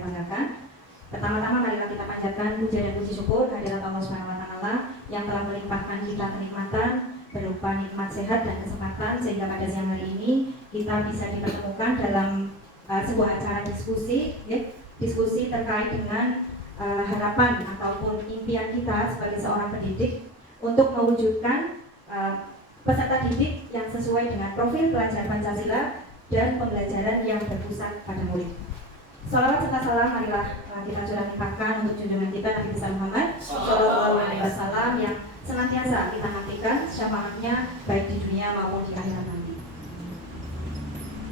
saya banggakan. Pertama-tama marilah kita panjatkan puja dan puji syukur kehadirat Allah Subhanahu wa taala yang telah melimpahkan kita kenikmatan berupa nikmat sehat dan kesempatan sehingga pada siang hari ini kita bisa dipertemukan dalam sebuah acara diskusi terkait dengan harapan ataupun impian kita sebagai seorang pendidik untuk mewujudkan peserta didik yang sesuai dengan profil pelajar Pancasila dan pembelajaran yang berpusat pada murid. Salawat serta salam marilah kita curahkan untuk junjungan kita Nabi besar Muhammad Sallallahu Alaihi Wasallam yang senantiasa kita nantikan syafaatnya baik di dunia maupun di akhirat nanti.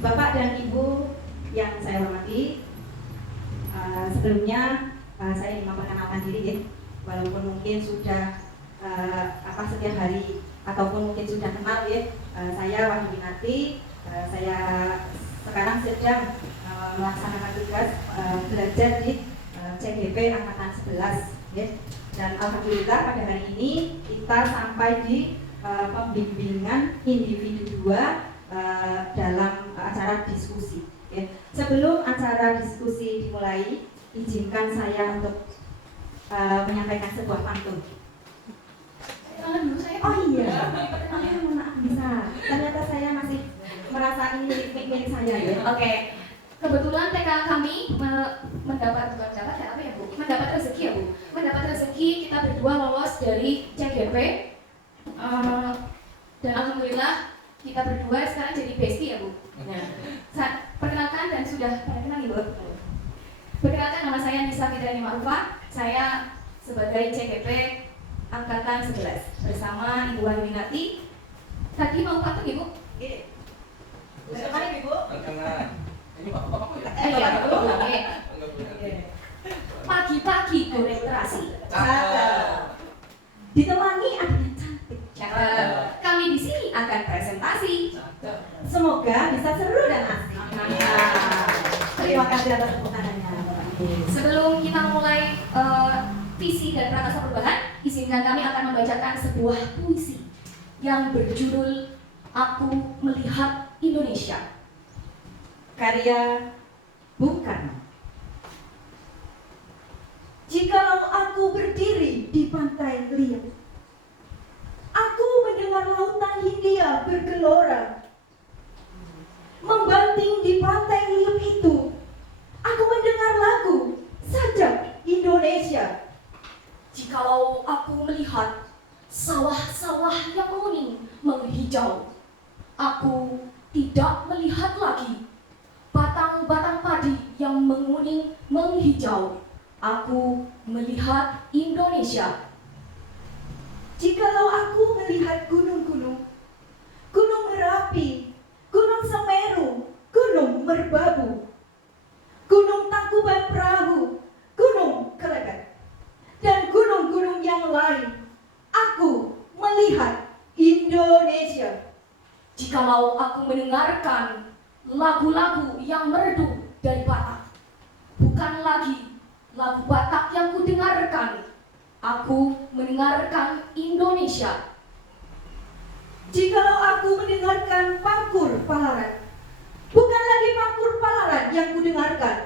Bapak dan Ibu yang saya hormati, sebelumnya saya ingin memperkenalkan diri ya, walaupun mungkin sudah setiap hari ataupun mungkin sudah kenal ya. Saya Wahyu Winarti, saya sekarang sedang melaksanakan tugas belajar di CGP Angkatan 11 ya. Dan alhamdulillah pada hari ini kita sampai di pembimbingan individu 2 dalam acara diskusi ya. Sebelum acara diskusi dimulai, izinkan saya untuk menyampaikan sebuah pantun. Oh iya, maaf bisa. Ternyata saya masih merasa ini milik saya ya. Oke. Kebetulan TK kami mendapat rezeki ya Bu. Mendapat rezeki kita berdua lolos dari CGP dan alhamdulillah kita berdua sekarang jadi bestie ya Bu. Nah, perkenalkan dan sudah pada kenal Ibu. Perkenalkan, nama saya Nisa Fitriani Ma'rufah. Saya sebagai CGP Angkatan 11 bersama Ibu Wahyu Winarti. Tadi mau patung Ibu? Iya. Bagaimana Ibu? Ini bapak-bapak ya? Iya, oke. Pagi-pagi goreng terasi. Ditemani adanya cantik. Kami di sini akan presentasi. Semoga bisa seru dan asik. Terima kasih atas tepuk tangannya. Sebelum kita mulai visi dan prakasa perubahan, izinkan kami akan membacakan sebuah puisi yang berjudul Aku Melihat Indonesia. Karya Bung Karno. Jikalau aku berdiri di pantai liat, aku mendengar lautan Hindia bergelora. Membanting di pantai liat itu, aku mendengar lagu Sajak Indonesia. Jikalau aku melihat sawah-sawah yang menguning menghijau, aku tidak melihat lagi batang-batang padi yang menguning menghijau. Aku melihat Indonesia. Jikalau aku melihat gunung-gunung, Gunung Merapi, Gunung Semeru, Gunung Merbabu, Gunung Tangkuban Perahu, Gunung Kelebet, dan gunung-gunung yang lain, aku melihat Indonesia. Jikalau aku mendengarkan lagu-lagu yang merdu dari Batak, bukan lagi lagu Batak yang kudengarkan, aku mendengarkan Indonesia. Jikalau aku mendengarkan Pangkur Palaran, bukan lagi Pangkur Palaran yang kudengarkan,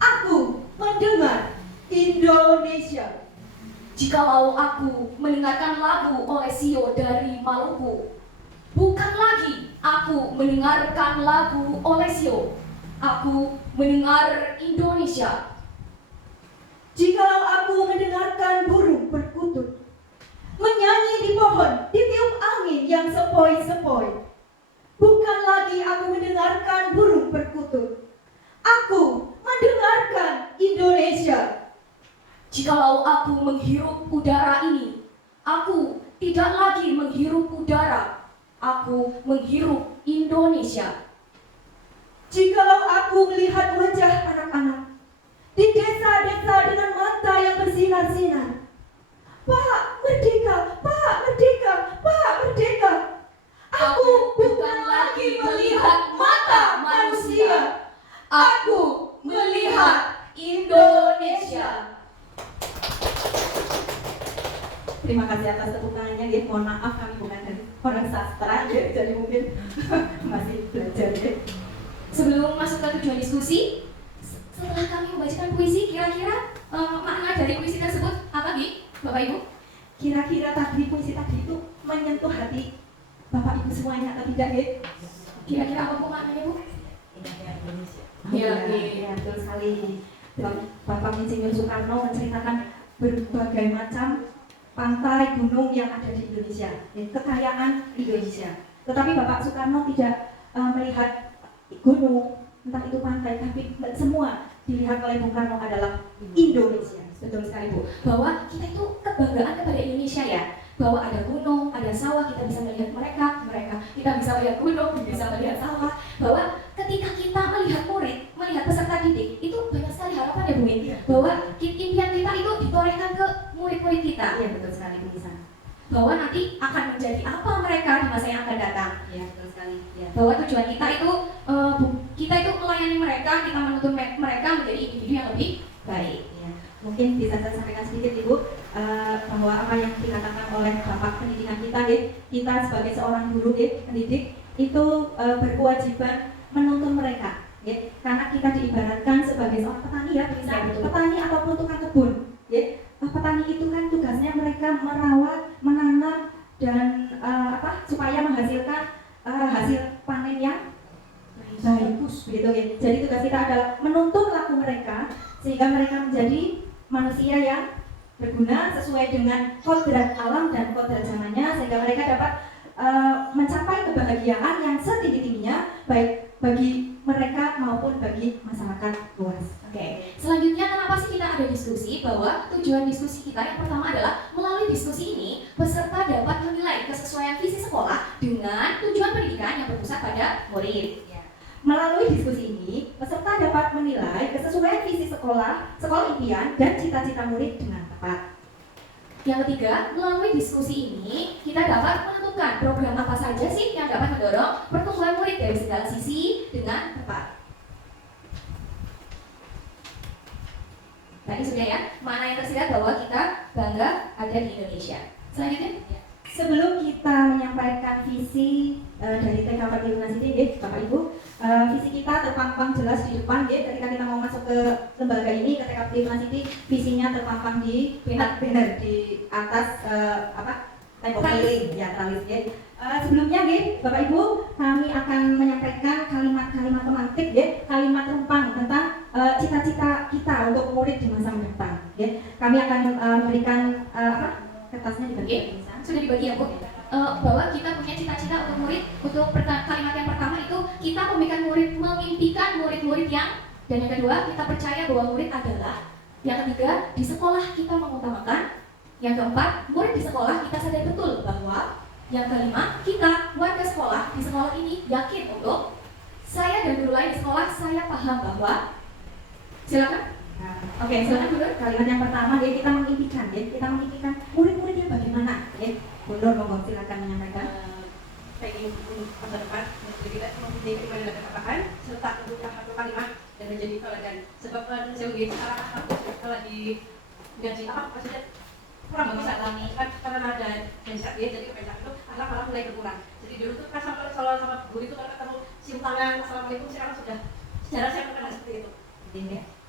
aku mendengar Indonesia. Jikalau aku mendengarkan lagu Olesio dari Maluku, bukan lagi aku mendengarkan lagu Olesio, aku mendengar Indonesia. Jikalau aku mendengarkan burung perkutut menyanyi di pohon, ditiup angin yang sepoi-sepoi, bukan lagi aku mendengarkan burung perkutut, aku mendengarkan Indonesia. Jikalau aku menghirup udara ini, aku tidak lagi menghirup udara, aku menghirup Indonesia. Jikalau aku melihat wajah anak-anak di desa-desa dengan mata yang bersinar-sinar, Pak Merdeka, Pak Merdeka, Pak Merdeka, aku bukan lagi melihat mata manusia, aku melihat Indonesia. Terima kasih atas tepuk tangannya. Mohon maaf kami bukan dari orang sastra, jadi mungkin masih belajar. Sebelum masuk ke tujuan diskusi, setelah kami membacakan makna dari puisi tersebut apa, Gi? Bapak Ibu? Kira-kira tadi puisi tadi itu menyentuh hati Bapak Ibu semuanya atau tidak, Ge? Kira-kira apa maknanya, Bu? Iya, ya, betul sekali. Bapak Insinyur Soekarno menceritakan berbagai macam pantai, gunung yang ada di Indonesia, kekayaan Indonesia. Tetapi Bapak Soekarno tidak melihat gunung, entah itu pantai, tapi semua dilihat oleh Bung Karno adalah Indonesia. Betul sekali, Bu. Bahwa kita itu kebanggaan kepada Indonesia ya. Bahwa ada gunung, ada sawah, kita bisa melihat mereka, kita bisa melihat gunung, bisa melihat sawah. Bahwa ketika kita melihat murid, melihat peserta didik, itu banyak sekali harapan ya, Bu. Bahwa impian kita itu ditorehkan ke murid-murid kita. Iya, betul sekali, Bu Nisa. Bahwa nanti akan menjadi apa mereka di masa yang akan datang. Iya, betul sekali. Ya. Bahwa tujuan kita itu kita itu melayani mereka, kita menuntun mereka menjadi individu yang lebih baik. Ya. Mungkin bisa saya sampaikan sedikit, Ibu, bahwa apa yang dikatakan oleh Bapak pendidikan kita, kita sebagai seorang guru, pendidik, itu berkewajiban menuntun mereka, karena kita diibaratkan sebagai seorang petani, ya, bisa petani ataupun tukang kebun, petani itu kan tugasnya mereka merawat, menanam dan supaya menghasilkan hasil panen yang bagus, begitu, ya. Jadi tugas kita adalah menuntun laku mereka sehingga mereka menjadi manusia yang berguna sesuai dengan kodrat alam dan kodrat zamannya, sehingga mereka dapat mencapai kebahagiaan yang setinggi-tingginya baik bagi mereka maupun bagi masyarakat luas. Oke. Selanjutnya, kenapa sih kita ada diskusi? Bahwa tujuan diskusi kita yang pertama adalah melalui diskusi ini peserta dapat menilai kesesuaian visi sekolah dengan tujuan pendidikan yang berpusat pada murid. Melalui diskusi ini, peserta dapat menilai kesesuaian visi sekolah impian, dan cita-cita murid dengan tepat. Yang ketiga, melalui diskusi ini, kita dapat menentukan program apa saja sih yang dapat mendorong pertumbuhan murid dari segala sisi dengan tepat. Tadi sudah ya, mana yang tersirat bahwa kita bangga ada di Indonesia. Selanjutnya, sebelum kita menyampaikan visi dari TK Pertiwi ini, Bapak Ibu, visi kita terpampang jelas di depan, ketika kita mau masuk ke lembaga ini, ke TK Pertiwi, visinya terpampang di banner di atas tembok keliling, ya, tralis, sebelumnya, Bapak Ibu, kami akan menyampaikan kalimat-kalimat pemantik, kalimat rempang tentang cita-cita kita untuk murid di masa mendatang. Kami akan memberikan kertasnya dibagi. Sudah dibagi ya, Bu? Bahwa kita punya cita-cita untuk murid. Untuk kalimat yang pertama itu kita memimpikan murid-murid yang, dan yang kedua kita percaya bahwa murid adalah, yang ketiga di sekolah kita mengutamakan, yang keempat murid di sekolah kita sadar betul bahwa, yang kelima kita warga sekolah di sekolah ini yakin untuk, saya dan guru lain di sekolah saya paham bahwa. Silakan. Oke, silakan dulu. Kalimat yang pertama, kita mengimpikan murid-murid yang bagaimana, Bundor, monggo silakan menyampaikan. Saya ingin masa depan negeri kita mempunyai keimanan dan ketabahan serta membuka satu kalimat dan menjadi teladan. Sebab saya begini sekarang kalau di gaji maksudnya kurang bisa alami kan karena ada pensiap jadi pensiap itu anak-anak mulai berkurang. Jadi dulu tuh kan sama guru itu kalau ketemu cium tangan assalamualaikum sekarang sudah sejarah saya pernah seperti itu.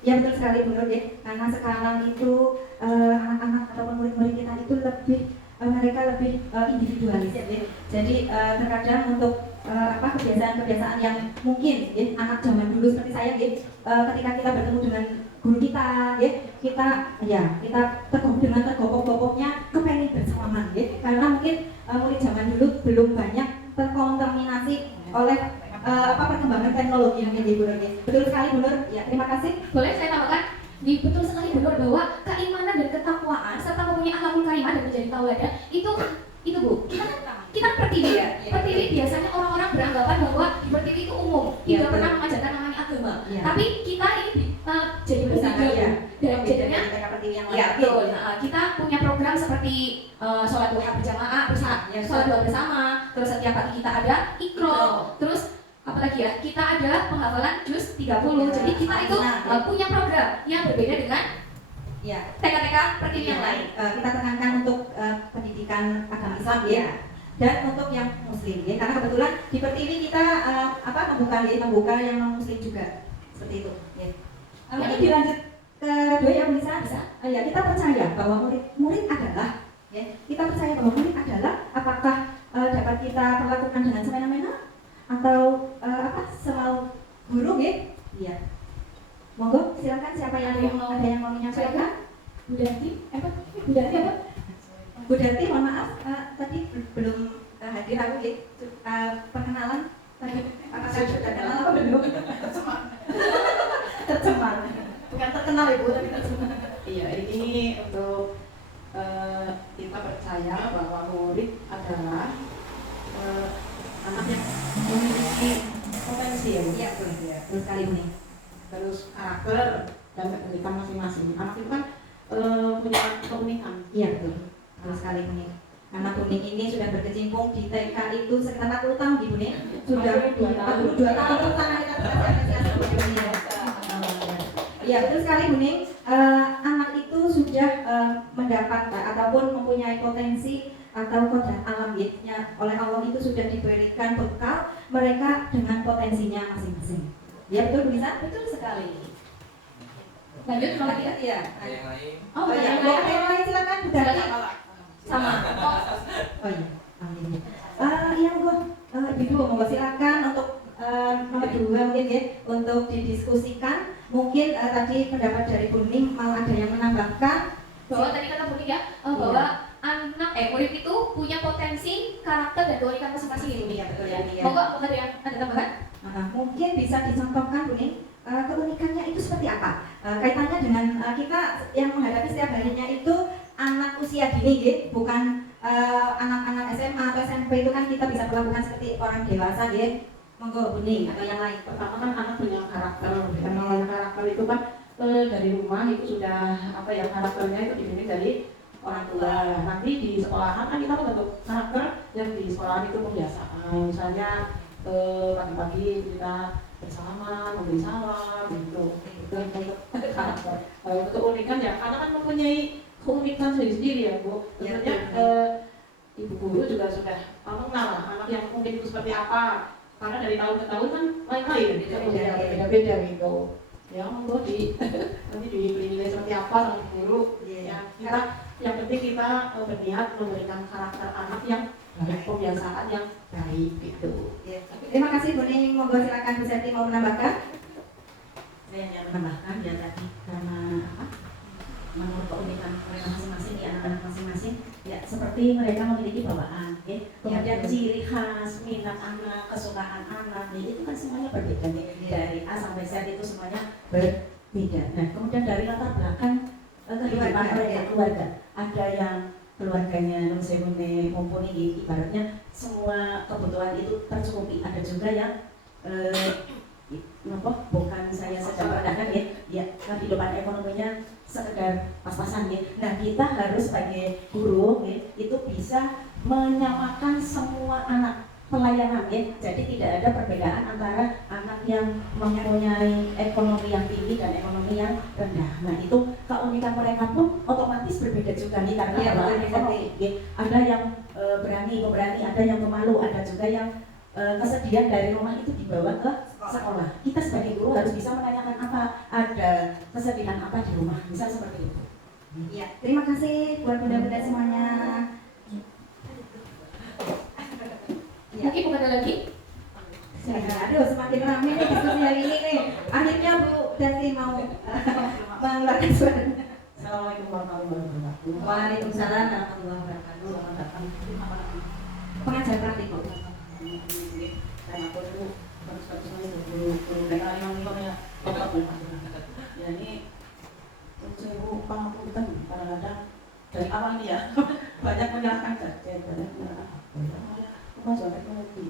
Ya, betul sekali, Bundor, karena sekarang itu anak-anak ataupun murid-murid kita itu mereka lebih individualis, jadi terkadang untuk kebiasaan-kebiasaan yang mungkin anak zaman dulu seperti saya, ketika kita bertemu dengan guru kita, kita dengan tergopok-gopoknya kepengen bersalaman, karena mungkin murid zaman dulu belum banyak terkontaminasi oleh perkembangan teknologi yang Bundor. Betul sekali, Bundor. Ya, terima kasih. Boleh saya tambahkan? Betul sekali, Bundor, bahwa keimanan dan ketakwaan serta mempunyai akhlakul karimah dan menjadi tauladan itu Bu. Kita Pertiwi ya. Pertiwi biasanya orang-orang beranggapan bahwa di Pertiwi itu umum, tidak pernah mengajarkan namanya agama. Tapi kita ini jadi bersama dan jadinya ya betul. Kita punya program seperti sholat duha berjamaah, sholat duha bersama, terus setiap pagi kita ada ikro, terus apalagi ya, kita ada penghafalan juz 30. Jadi kita itu punya program yang berbeda dengan TK-TK Pertiwi yang lain. Kita tekankan untuk pendidikan agama Islam, dan untuk yang Muslim, karena kebetulan di Pertiwi kita membuka yang non Muslim juga, seperti itu. Ini dilanjut kedua yang bisa, ya kita percaya bahwa murid adalah, ya kita percaya bahwa murid adalah apakah dapat kita perlakukan dengan semena-mena atau semau guru, ya? Iya. Monggo, silakan siapa yang ada yang mau menyampaikan? Bu Danti apa? Bu Danti, mohon maaf, tadi belum hadir aku, ya. Perkenalan. Apakah sudah kenal apa belum? Tercemar. Bukan terkenal Ibu, tapi tercemar. Iya, ini untuk kita percaya bahwa murid adalah anak yang memiliki potensi ya, Bu. Iya, betul sekali Bu. Terus karakter dan keunikan masing-masing. Anak itu kan punya keunikan. Iya, betul sekali Bu. Anak kuning ini sudah berkecimpung di TK itu sekitar 40 tahun Ibu nih. Sudah 42 tahun pertama kita Iya, betul sekali Bu Ning. Anak itu sudah mendapat ataupun mempunyai potensi atau kodrat alam ya, oleh Allah itu sudah diberikan bekal mereka dengan potensinya masing-masing. Ya betul Bu Nisa? Betul sekali. Lanjut kalau kita Iya. Ada yang lain? oh iya, yang yang lain silakan Bu Dati. sama. Oh iya. Amin. Iya Bu. Ibu monggo silakan untuk nomor 2 mungkin ya untuk didiskusikan. Mungkin tadi pendapat dari Bu Ning mau ada yang menambahkan Bahwa tadi kata Bu Ning ya, bahwa anak murid itu punya potensi, karakter dan keunikan masing-masing. Iya betul ya. Monggo apakah ada yang ada tambahan? Mungkin bisa dicontohkan Bu Ning, keunikannya itu seperti apa? Kaitannya dengan kita yang menghadapi setiap harinya itu anak usia dini ya, bukan anak-anak SMA atau SMP itu kan kita bisa perlakukan seperti orang dewasa ya. Monggo Bu Ning atau yang lain. Pertama kan anak punya karakter. Karena karakter itu kan dari rumah itu sudah karakternya itu dididik dari orang tua. Nanti di sekolahan kan kita membentuk karakter yang di sekolahan itu kebiasaan. Misalnya pagi-pagi kita bersalaman, memberi salam, gitu. Itu untuk karakter. Untuk keunikan ya, anak kan mempunyai keunikan sendiri-sendiri ya Bu. Tentunya ibu guru juga sudah mengenal anak yang mungkin itu seperti apa. Karena dari tahun ke tahun kan lain-lain, beda-beda gitu. Ya monggo nanti dipilih seperti apa sama guru. Ya kita yang penting kita berniat memberikan karakter anak yang baik, kebiasaan yang baik gitu. Terima kasih Bu Ning. Monggo silakan Bu Seti mau menambahkan. Saya hanya menambahkan ya tadi karena menurut keunikan mereka masing-masing di anak-anak masing-masing ya seperti mereka memiliki bawaan ya. Kemudian ciri khas, minat anak, kesukaan anak ya, itu kan semuanya berbeda dari A sampai Z itu semuanya berbeda. Nah kemudian dari latar belakang kehidupan mereka keluarga, ada yang keluarganya nunsewune mumpuni, ibaratnya semua kebutuhan itu tercukupi, ada juga yang bukan saya sedang merendahkan ya kehidupan ekonominya sekedar pas-pasan ya. Nah kita harus sebagai guru ya, itu bisa menyamakan semua anak pelayanan ya. Jadi tidak ada perbedaan antara anak yang mempunyai ekonomi yang tinggi dan ekonomi yang rendah. Nah itu keunikan mereka pun otomatis berbeda juga nih karena ekonomi ya. Ada yang berani, ada yang pemalu, ada juga yang kesedihan dari rumah itu dibawa ke sekolah. Kita sebagai guru harus bisa menanyakan apa, ada kesedihan apa di rumah, bisa seperti itu. Iya, terima kasih buat bunda-bunda semuanya. Mungkin bukan ada lagi. Aduh, semakin ramai nih diskusi hari ini nih. Akhirnya Bu Dati mau mengeluarkan suara. Assalamualaikum warahmatullahi wabarakatuh. Waalaikumsalam warahmatullahi wabarakatuh. Selamat datang. Pengajar praktik Bu. Dan aku dulu bagus-bagus guru dari alimang ya. Ya ini saya paham kita kadang-kadang dari awal nih ya banyak menyalahkan saja, banyak menyalahkan kemajuan teknologi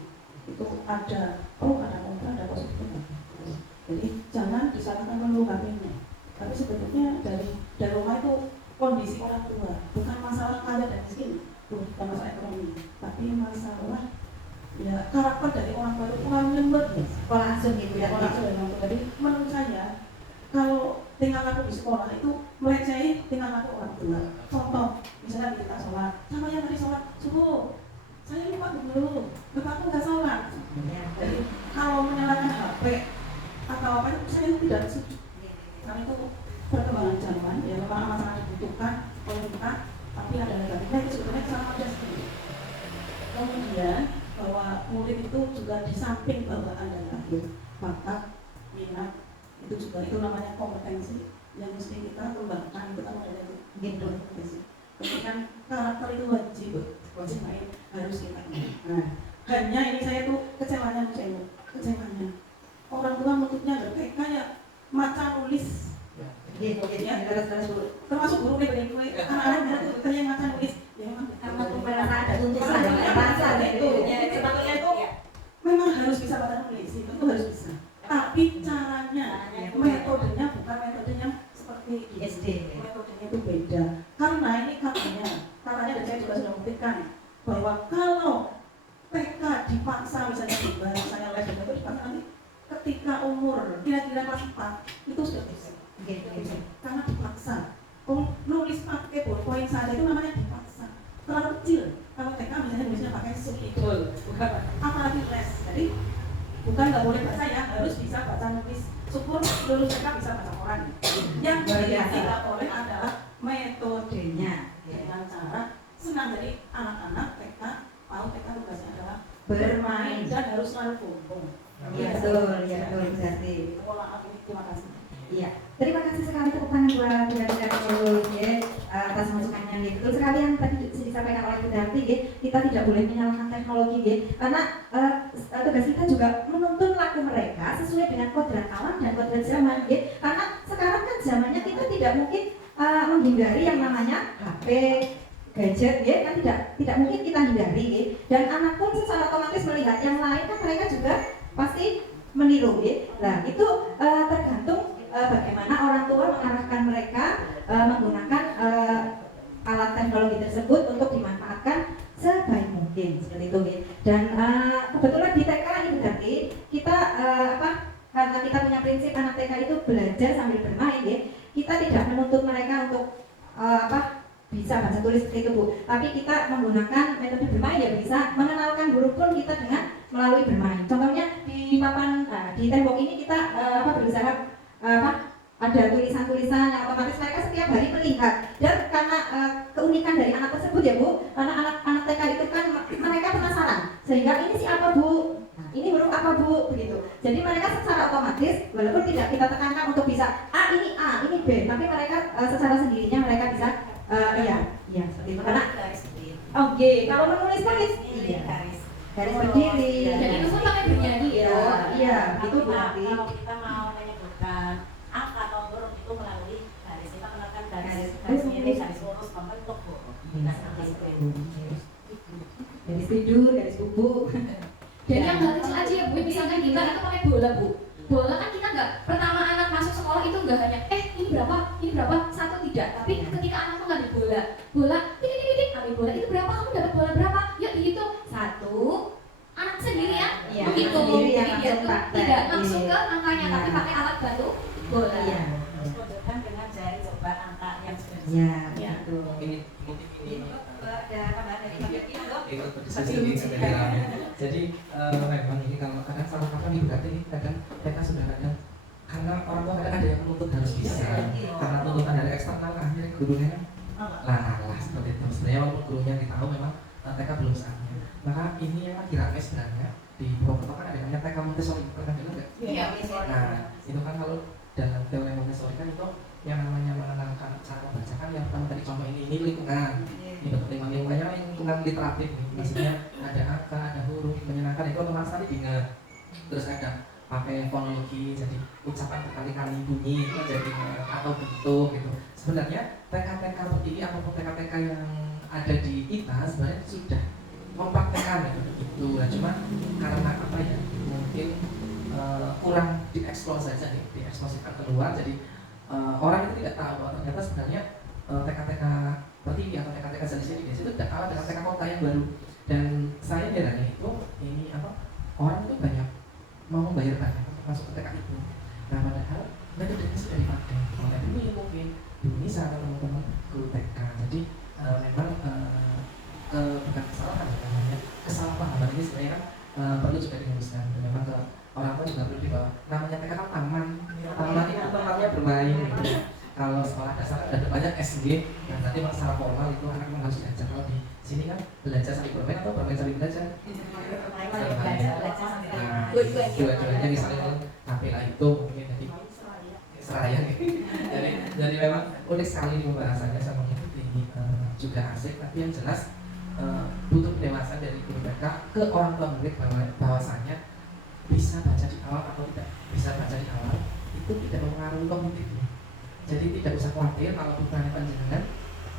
itu ada kontra, ada positif. Jadi jangan disalahkan melulu HP-nya. Tapi sebetulnya dari rumah itu kondisi orang tua, bukan masalah kaya dan miskin, bukan masalah ekonomi, tapi masalah ya karakter dari orang tua itu kurang lembut ya. Sekolah asuh gitu ya. Sekolah asuh dan jadi menurut saya kalau tinggal aku di sekolah itu melecehi tinggal aku orang tua. Contoh, misalnya kita sholat, sama yang tadi sholat subuh, saya lupa dulu, bapakku nggak sholat. Jadi kalau menyalakan HP atau apa itu saya tidak setuju. Karena itu perkembangan bakat, minat, itu juga itu namanya kompetensi yang mesti kita kembangkan. Itu kan ada gitu kompetensi. Kemudian karakter itu wajib main, harus kita. Nah, hanya ini saya tuh kecewanya orang tua menuntutnya ada TK ya maca nulis. Ya, termasuk guru nih anak-anak tuh kayak maca nulis. Ya memang Karena tuh merasa ada tuntutan, merasa itu. Sebetulnya itu memang harus bisa baca nulis, itu harus bisa. Tapi caranya, metodenya bukan metode yang seperti di SD. metodenya itu beda. Karena ini katanya dan saya juga sudah membuktikan bahwa kalau TK dipaksa misalnya saya les itu dipaksa nanti ketika umur kira-kira kelas 4 itu sudah bisa. Karena dipaksa. Nulis pakai ballpoint saja itu namanya dipaksa. Terlalu kecil. Kalau TK misalnya nulisnya pakai subidol, bukan apalagi les. Jadi bukan nggak boleh baca ya, harus bisa baca nulis. Syukur lulus TK bisa baca koran. Yang tidak boleh adalah metodenya dengan cara senang. Jadi anak-anak TK mau TK tugasnya adalah bermain dan harus selalu kumpul. Iya betul, berarti. Terima kasih. Iya, terima kasih sekali tepuk tangan buat Bu Darti dan Ibu ya, atas masukannya ya. Betul sekali yang tadi disampaikan oleh Bu Darti ya, kita tidak boleh menyalahkan teknologi ya, karena tugas kita juga menuntun laku mereka sesuai dengan kodrat alam dan kodrat zaman ya. Karena sekarang kan zamannya kita tidak mungkin menghindari yang namanya HP, gadget ya, kan tidak mungkin kita hindari ya. Dan anak pun secara otomatis melihat yang lain kan mereka juga pasti meniru ya. Nah itu tergantung bagaimana orang tua mengarahkan mereka menggunakan alat teknologi tersebut untuk dimanfaatkan sebaik mungkin seperti itu ya. Dan kebetulan di TK ini berarti kita karena kita punya prinsip anak TK itu belajar sambil bermain ya, kita tidak menuntut mereka untuk bisa baca tulis seperti itu Bu, tapi kita menggunakan metode bermain ya, bisa mengenalkan huruf pun kita dengan melalui bermain. Contohnya di papan di tembok ini kita berusaha ada tulisan-tulisan yang otomatis mereka setiap hari melihat. Dan karena keunikan dari anak tersebut ya Bu, karena anak TK itu kan mereka penasaran, sehingga ini sih apa Bu, ini huruf apa Bu, begitu. Jadi mereka secara otomatis walaupun tidak kita tekankan untuk bisa ini A, ini B, tapi mereka secara sendirinya mereka bisa iya seperti itu. Karena oke, kalau menulis iya garis berdiri. Jadi itu pun pakai bernyanyi ya. Iya, itu berarti kalau kita mau menyebutkan angka atau huruf itu melalui garis, kita menekan garis miring, garis lurus, membentuk Bu. Nah, seperti itu. garis tidur, garis bubuk. Dan yang hal kecil aja ya Bu, misalkan kita itu pakai bola Bu. Bola kan kita nggak, pertama anak masuk sekolah itu nggak hanya ini berapa, satu tidak. Tapi ketika anak tuh ngambil bola, ambil bola itu berapa, kamu dapat bola berapa? Yuk dihitung, 1. Anak sendiri ya, begitu. Sendiri yang Jadi dia tuh langsung tidak praktek. langsung ke angkanya, tapi pakai alat bantu bola. Iya. Terus tunjukkan dengan jari coba angka yang sudah Iya, betul. Ini Ada tambahan dari Pak Yaki, monggo. ikut berdiskusi ini sebenarnya rame. Jadi memang ini kalau kadang salah kaprah nih berarti ini kadang mereka sudah kadang karena orang tua kadang ada yang menuntut harus bisa, karena tuntutan dari eksternal akhirnya gurunya lah seperti itu. Sebenarnya walaupun gurunya kita tahu memang TK belum saatnya. Maka ini yang lagi rame sebenarnya di Purwokerto kan ada yang namanya TK Montessori, pernah dengar nggak? Iya, Nah itu kan kalau dalam teori Montessori kan itu yang namanya mengenalkan cara membaca kan yang pertama tadi contoh ini lingkungan. Ini lingkungannya kan lingkungan literatif nih, maksudnya ada angka, ada huruf, menyenangkan itu otomatis tadi diingat. Terus ada pakai fonologi, jadi ucapan berkali-kali bunyi itu jadi atau bentuk gitu. Sebenarnya TK-TK seperti ini ataupun TK-TK yang ada di kita sebenarnya sudah mempraktekkan gitu. Nah cuma karena apa ya, mungkin kurang dieksplor saja nih, dieksplosifkan keluar, jadi orang itu tidak tahu bahwa ternyata sebenarnya TK-TK Pertiwi atau TK-TK Sadisnya di desa itu tidak kalah dengan TK kota yang baru. Dan saya herannya itu ini orang itu banyak mau membayar banyak untuk masuk ke TK itu. Nah padahal metodenya sudah dipakai oleh dulu mungkin dulu bisa teman-teman guru TK. Jadi memang bukan kesalahan namanya, kesalahpahaman ini sebenarnya kan perlu juga diluruskan. Memang ke orang tua juga perlu dibawa. Namanya TK kan taman itu tempatnya bermain gitu. Kalau sekolah dasar ada banyak SG, dan nanti masalah formal itu anak memang harus belajar. Kalau di sini kan belajar sambil bermain atau bermain sambil belajar. Nah, dua-duanya misalnya tapela itu mungkin seraya jadi memang unik sekali pembahasannya sama ini juga asik, tapi yang jelas butuh pendewasaan dari guru mereka ke orang tua murid bahwasanya bisa baca di awal atau tidak bisa baca di awal itu tidak mempengaruhi kognitifnya. Jadi tidak usah khawatir kalau putranya panjenengan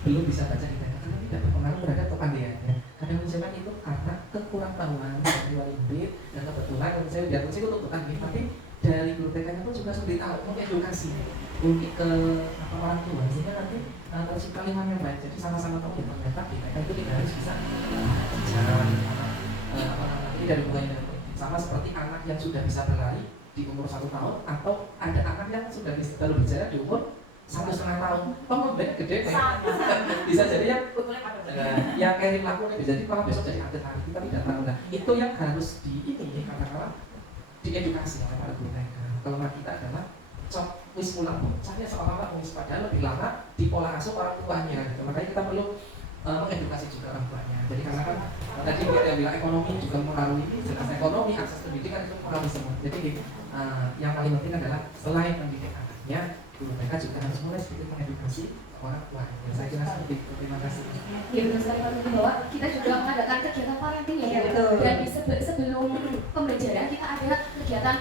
belum bisa baca di TK karena tidak berpengaruh terhadap kepandaiannya. Kadang-kadang itu karena kekurang tahuan dari wali murid, dan kebetulan saya biar saya tuntutan gitu, tapi dari guru TK-nya pun juga sudah tahu mengedukasi untuk ke orang tua sehingga nanti tercipta lingkungan yang baik. Jadi sama-sama tahu kita ternyata di TK itu tidak harus bisa jalan nanti dari mulai sama seperti anak yang sudah bisa berlari di umur 1 tahun atau ada anak yang sudah bisa berbicara di umur 1,5 tahun. Pembelajaran gede bisa jadi yang kayak lakukan bisa jadi kalau besok jadi atlet lari kita tidak tahu. Nah itu yang harus katakanlah diedukasi oleh para guru mereka. Kalau kita adalah cok wis pulang saya seolah-olah wis padahal lebih lama di pola asuh orang tuanya gitu. Makanya kita perlu mengedukasi juga orang tuanya. Jadi karena kan tadi dia bilang ekonomi juga mempengaruhi, jelas ekonomi, akses pendidikan itu mempengaruhi semua. Jadi yang paling penting adalah selain pendidik anaknya, guru mereka juga harus mulai sedikit mengedukasi orang tuanya. Saya kira seperti itu. Terima kasih. Ya betul sekali Pak Tutu, bahwa kita juga mengadakan kegiatan parenting ya, betul. Dan sebelum pembelajaran kita ada kegiatan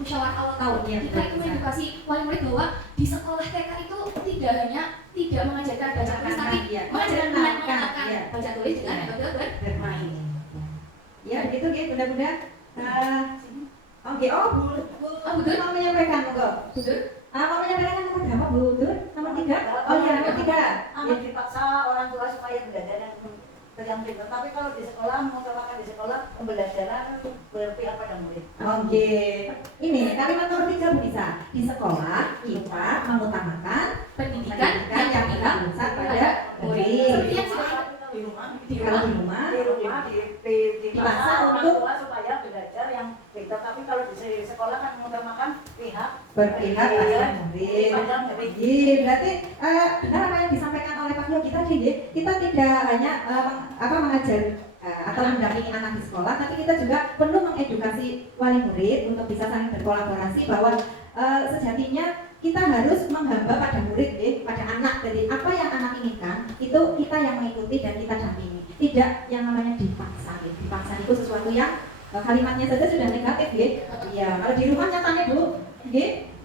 musyawarah awal tahun ya. Kita itu mengedukasi wali murid bahwa di sekolah TK itu tidak hanya tidak mengajarkan baca tulis, tapi mengajarkan mengenalkan baca tulis dengan metode bermain. Ya begitu gitu, mudah-mudahan. Bu Dur mau menyampaikan monggo. Bu Dur. Mau menyampaikan nomor berapa Bu Dur? Nomor 3? Oh iya nomor 3. Amat dipaksa orang tua supaya belajar yang pintar. Tapi kalau di sekolah, mengutamakan di sekolah pembelajaran berpihak pada murid. Oke. Ini kalimat nomor 3 Bu Nisa. Di sekolah kita mengutamakan pendidikan yang berpusat pada murid. Seperti yang sudah di rumah, Kalau di rumah dipaksa untuk supaya belajar yang pintar. Tapi kalau di sekolah kan mengutamakan berpihak pada murid. Iya, berarti apa yang disampaikan oleh Pak Yogi tadi, kita tidak hanya mengajar atau mendampingi anak di sekolah, tapi kita juga perlu mengedukasi wali murid untuk bisa saling berkolaborasi bahwa sejatinya kita harus menghamba pada murid, pada anak. Jadi apa yang anak inginkan itu kita yang mengikuti dan kita dampingi, tidak yang namanya dipaksa. Dipaksa itu sesuatu yang kalimatnya saja sudah negatif, ya. Kalau di rumah nyatanya Bu,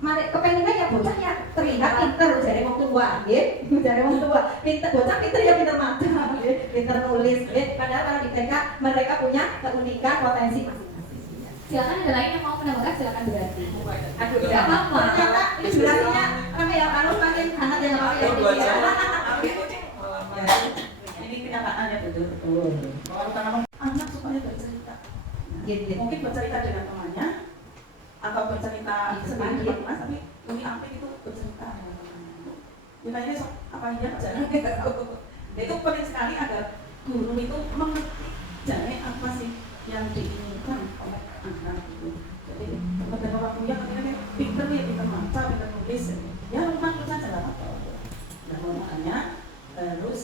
kepengennya ya bocah ya terlihat pinter, jare wong tua, jare wong tua, pinter bocah pinter ya pinter maca, pinter nulis, padahal kalau di TK mereka punya keunikan potensi masing-masing. Silakan ada lain yang mau menambahkan, silakan berarti. Aduh, tidak apa-apa. Ternyata ini durasinya kami ya harus makin hangat ya Pak ya. Ini kenyataannya betul-betul. Kalau tanam anak supaya bercerita. Mungkin bercerita dengan temannya atau bercerita sendiri di kelas, tapi lebih apik itu bercerita dengan temannya. Kita ini apa aja pelajaran kita tahu. Itu penting sekali agar guru itu mengerti jalan apa sih yang diinginkan oleh anak itu. Jadi kepada orang tua ketika pinter ya pinter maca, pinter nulis, ya rumah saja nggak apa-apa. Nah makanya harus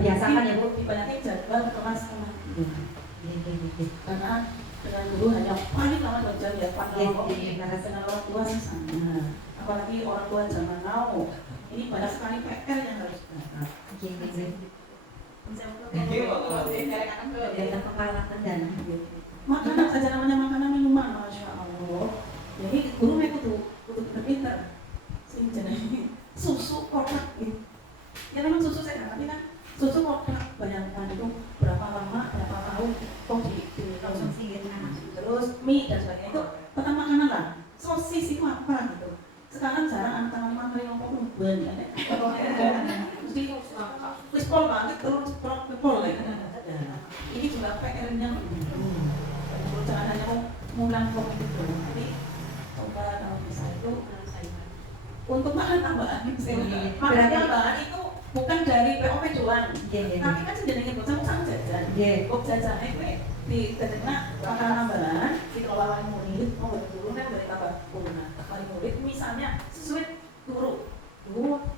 Biasakan ya Bu, dibanyakin jadwal kelas teman. Karena dengan guru hanya paling lama 2 jam ya, dengan orang tua sama. Apalagi orang tua zaman now, ini banyak sekali PR yang harus dilakukan. Makanan saja namanya makanan minuman, masya Allah. Jadi guru mereka kudu pinter. Sing jenenge susu kotak gitu. Ya memang susu saya ngerti kan. Susu kotak bayangkan itu berapa lama, berapa tahun kok dikonsumsi gitu. Terus mie dan sebagainya itu tentang makanan lah. Sosis itu apa gitu. Sekarang jarang anak-anak makan yang uban ya. Mesti wis pol banget terus pol ya. Ini juga PR-nya. Jangan hanya mengulang kok itu. Jadi coba kalau bisa itu untuk makan tambahan. Makan tambahan itu bukan dari POP doang. Tapi kan sebenarnya bocah jajan. Kok jajan itu di terkena makanan tambahan dikelola wali murid. Oh dulu kan dari tambah guna. Wali murid misalnya sesuai guru.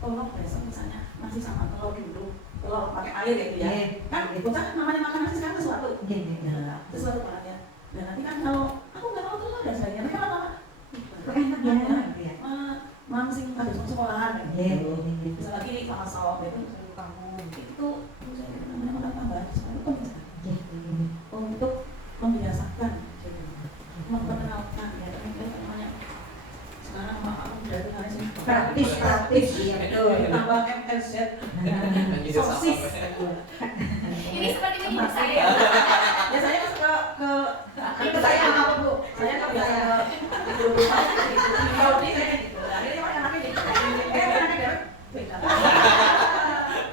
Tolong besok misalnya masih sama telur dulu. Telur pakai air gitu ya. Kan bocah namanya makanan sekarang sesuatu. Sesuatu banget ya. Dan nanti kan kalau aku nggak Ya. Mang sing kados sekolahan Iya. bisa lagi sama sawah itu kamu itu namanya orang tambahan itu untuk membiasakan memperkenalkan ya namanya sekarang maaf dari hari ini Praktis iya betul. tambah MSZ Dan sosis Ini seperti menyimak saya. ya saya ke saya apa bu saya ke grup rumah kalau di saya gitu akhirnya mana anaknya gitu anaknya beda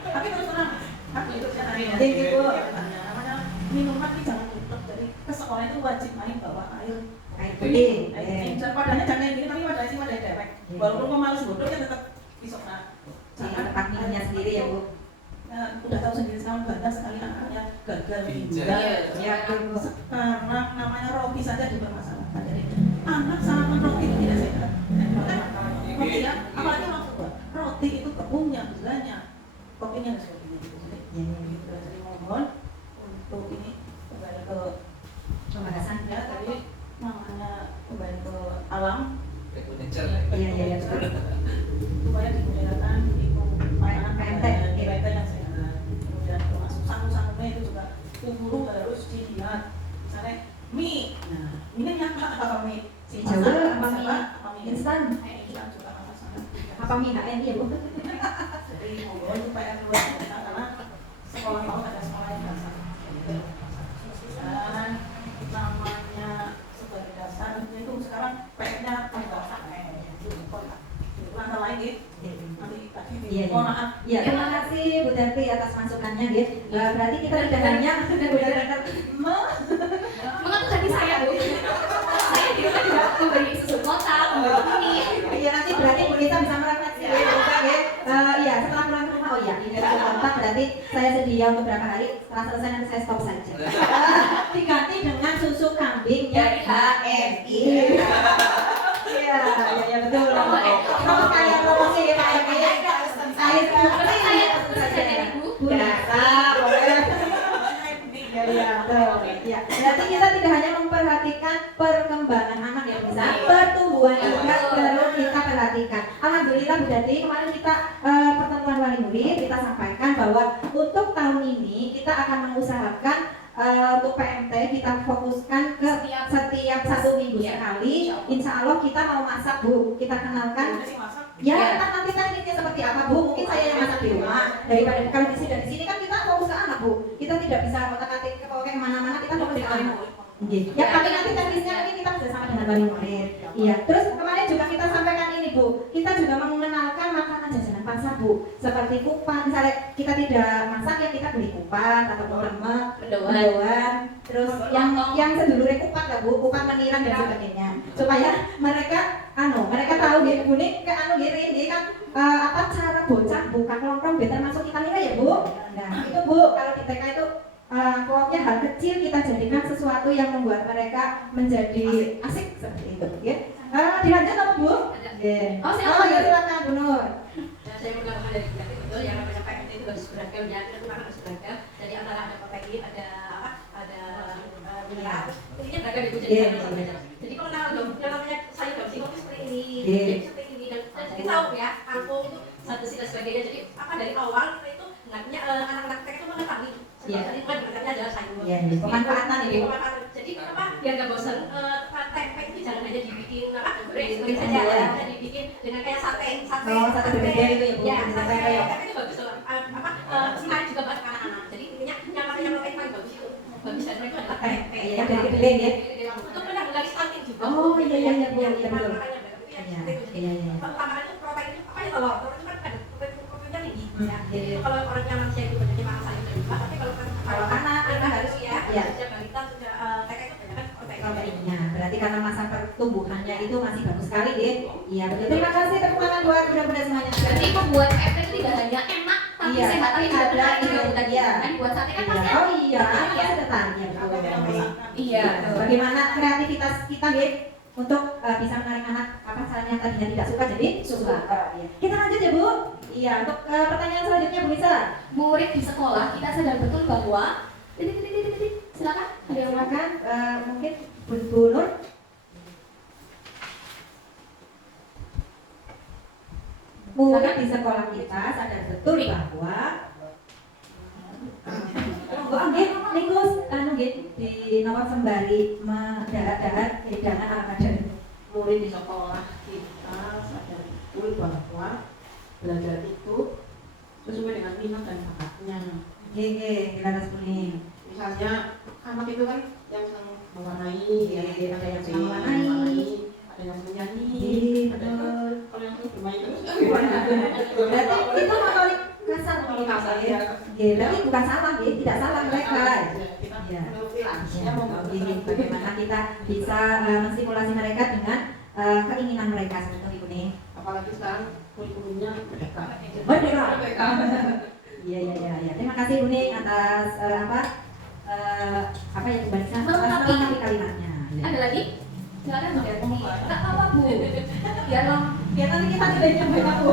tapi terus terang aku itu saya nanya Ibu. namanya minuman ini jangan mutlak jadi ke sekolah itu wajib main bawa air Putih. jangan padanya jangan gini tapi wadah sih wadah dewek walaupun pemalas bodoh ya tetap besok Jangan tempat minumnya sendiri ya Bu. udah tahu sendiri sekarang banyak sekali anak-anaknya gagal Ginjal. ginjal. Iya Bu. Sekarang namanya roti saja dipermasalahkan. Jadi anak sarapan roti itu tidak sehat. Roti ya, apalagi orang tua. Roti itu tepungnya, gulanya, kopinya dan sebagainya. Jadi mohon untuk ini kembali ke Pembahasan. ya tadi namanya kembali ke alam Iya. supaya digunakan itu makanan PMT. PMT yang sehat. Kemudian termasuk sangu-sangunya itu juga kuburu harus dilihat. Misalnya mie, nah ini yang apa mie? Mie Jawa apa mie apa mie instan? Instan juga apa sana? Apa mie HN ya Bu? Jadi mohon supaya keluar karena sekolah mau ada sekolah yang dasar. Dan namanya sebagai dasar itu sekarang PR-nya pembahasan langkah lain gitu. Nanti tadi Iya. mohon maaf. Ya, terima kasih Bu Darti atas masukannya ya. Berarti kita tidak hanya benar-benar Mengatur hati saya, Bu. Saya di rumah juga memberi susu kotak, memberi ini. Iya nanti berarti Bu Nisa bisa merefleksi ya, ya. Iya setelah pulang ke rumah, oh iya ini ada kontak berarti saya sedia untuk berapa hari. Setelah selesai nanti saya stop saja. Diganti dengan susu kambing dari HMI. Iya betul. Kalau saya promosi ya Pak RT. Berarti saya saja Ibu. Biasa, boleh. Iya, betul. Ya, berarti kita tidak hanya memperhatikan perkembangan anak ya bisa, pertumbuhan juga perlu kita perhatikan. Alhamdulillah Bu Dati, kemarin kita pertemuan wali murid kita sampaikan bahwa untuk tahun ini kita akan mengusahakan untuk PMT kita fokuskan ke setiap 1 minggu sekali. Insya Allah kita mau masak Bu, kita kenalkan. Ya, nanti tekniknya seperti apa Bu? Mungkin saya yang masak di rumah daripada kalau di sini kan kita fokus ke anak Bu. Kita tidak bisa otak-atik ke kemana-mana, kita fokus ke anak. Ya, tapi nanti teknisnya ini kita bersama dengan wali murid. Iya. Terus kemarin juga kita sampaikan ini Bu, kita juga mengenalkan makanan jajanan pasar Bu, seperti kupan. Misalnya kita tidak masak ya kita beli kupan atau lemak, mendoan. Terus yang sedulurnya kupat lah Bu, kupat meniran dan sebagainya. Supaya mereka tahu gitu Bu nih ke ini kan apa cara bocah buka kelompok biar masuk kita nilai ya Bu. Nah itu Bu kalau di TK itu pokoknya hal kecil kita jadikan sesuatu yang membuat mereka menjadi asik seperti itu ya. Dilanjut apa Bu? Oh, Ya silakan Bu Nur. Saya menambahkan dari kita betul yang namanya PMT itu harus beragam ya, kita memang harus beragam. Jadi antara ada protein, ada mineral, intinya beragam itu jadi jadi kalau yang namanya sayur daun singkong itu seperti ini, jadi seperti ini dan kita tahu ya, kangkung itu zat besi dan sebagainya. Jadi apa dari awal kita itu hendaknya anak-anak kita itu mengetahui. Jadi bukan adalah sayur. Pemanfaatan ini. Jadi apa? Biar nggak bosan. Tempe itu jangan hanya dibikin goreng saja ya, dibikin dengan kayak sate. Oh, sate berbeda itu ya Bu. Ya, Sate kayak tapi itu bagus loh. Menarik juga buat anak-anak. Jadi intinya yang paling bagus itu bagus dan itu adalah tempe. Iya, dari kedelai ya. Untuk menanggulangi stunting juga. Oh iya Bu, iya betul. Iya. Pertama itu protein itu apa ya telur. Telur itu kan ada proteinnya tinggi. Ya. Jadi kalau orangnya manusia itu banyak makan sayur dan buah, tapi kalau anak harus ya. Sudah balita sudah TK itu banyak kan proteinnya. Berarti karena masa pertumbuhannya itu masih bagus sekali ya. Iya betul. Terima kasih tepuk tangan buat mudah-mudahan semuanya. Berarti membuat PMT itu tidak hanya enak tapi Iya, sehat, tapi juga ada benar ini juga tadi tadi ya. kan buat sate kan pasti Oh iya, ya. ada tanya betul. Iya. Bagaimana kreativitas kita ya untuk bisa menarik anak apa caranya yang tadinya tidak suka jadi suka. Iya. Kita lanjut ya Bu. Iya, untuk pertanyaan selanjutnya Bu Nisa. Murid di sekolah kita sadar betul bahwa silakan Ada yang makan mungkin Bu Nur. di sekolah kita sadar betul bahwa niku di nomor sembari mendahat-dahat hidangan ala kadar murid di sekolah kita sadar betul bahwa belajar itu sesuai dengan minat dan bakatnya. Nggih, laras kuning. Misalnya anak itu kan yang senang mewarnai, ada yang senang mewarnai, ada yang senang menyanyi, ada yang kalau yang senang bermain terus berarti itu motorik kasar kasar ya. Tapi bukan salah, tidak salah mereka. Kita menurutnya Bagaimana kita bisa menstimulasi mereka dengan keinginan mereka seperti itu nih. apalagi sekarang kurikulumnya merdeka. Iya. Terima kasih Bu Ning atas apa yang diberikan Melengkapi kalimatnya. Ada lagi? Silakan Bu Darti. Tak apa Bu. Biar Nanti kita sudah nyobain Bu.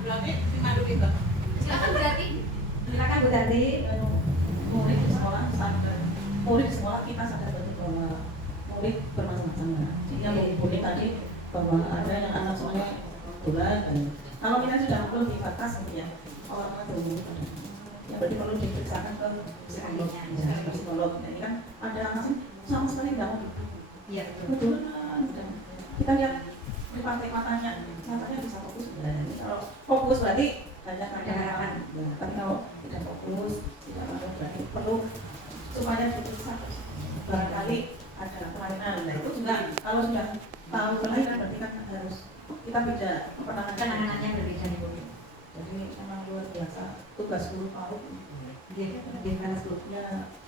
Berarti dimadu kita. silakan Bu Darti. Silakan Bu Darti. Murid di sekolah sadar, murid di sekolah kita sadar betul bahwa murid bermacam-macam. Jadi yang boleh tadi bahwa ada yang anak semuanya bulan dan kalau kita sudah belum di batas ya orang-orang belum ya berarti perlu diperiksakan ke psikolog. Ini kan ada anak sih sama sekali tidak mau Iya betul. Kita lihat di pantai matanya bisa fokus. Kalau fokus berarti banyak ada harapan. Tapi kalau tidak fokus, tidak mau berarti perlu supaya diperiksa. Barangkali ada kelainan. Nah itu juga kalau sudah tahu kelainan berarti kan harus kita beda penanganannya berbeda nih Bu. Jadi memang luar biasa tugas guru PAUD. Ya,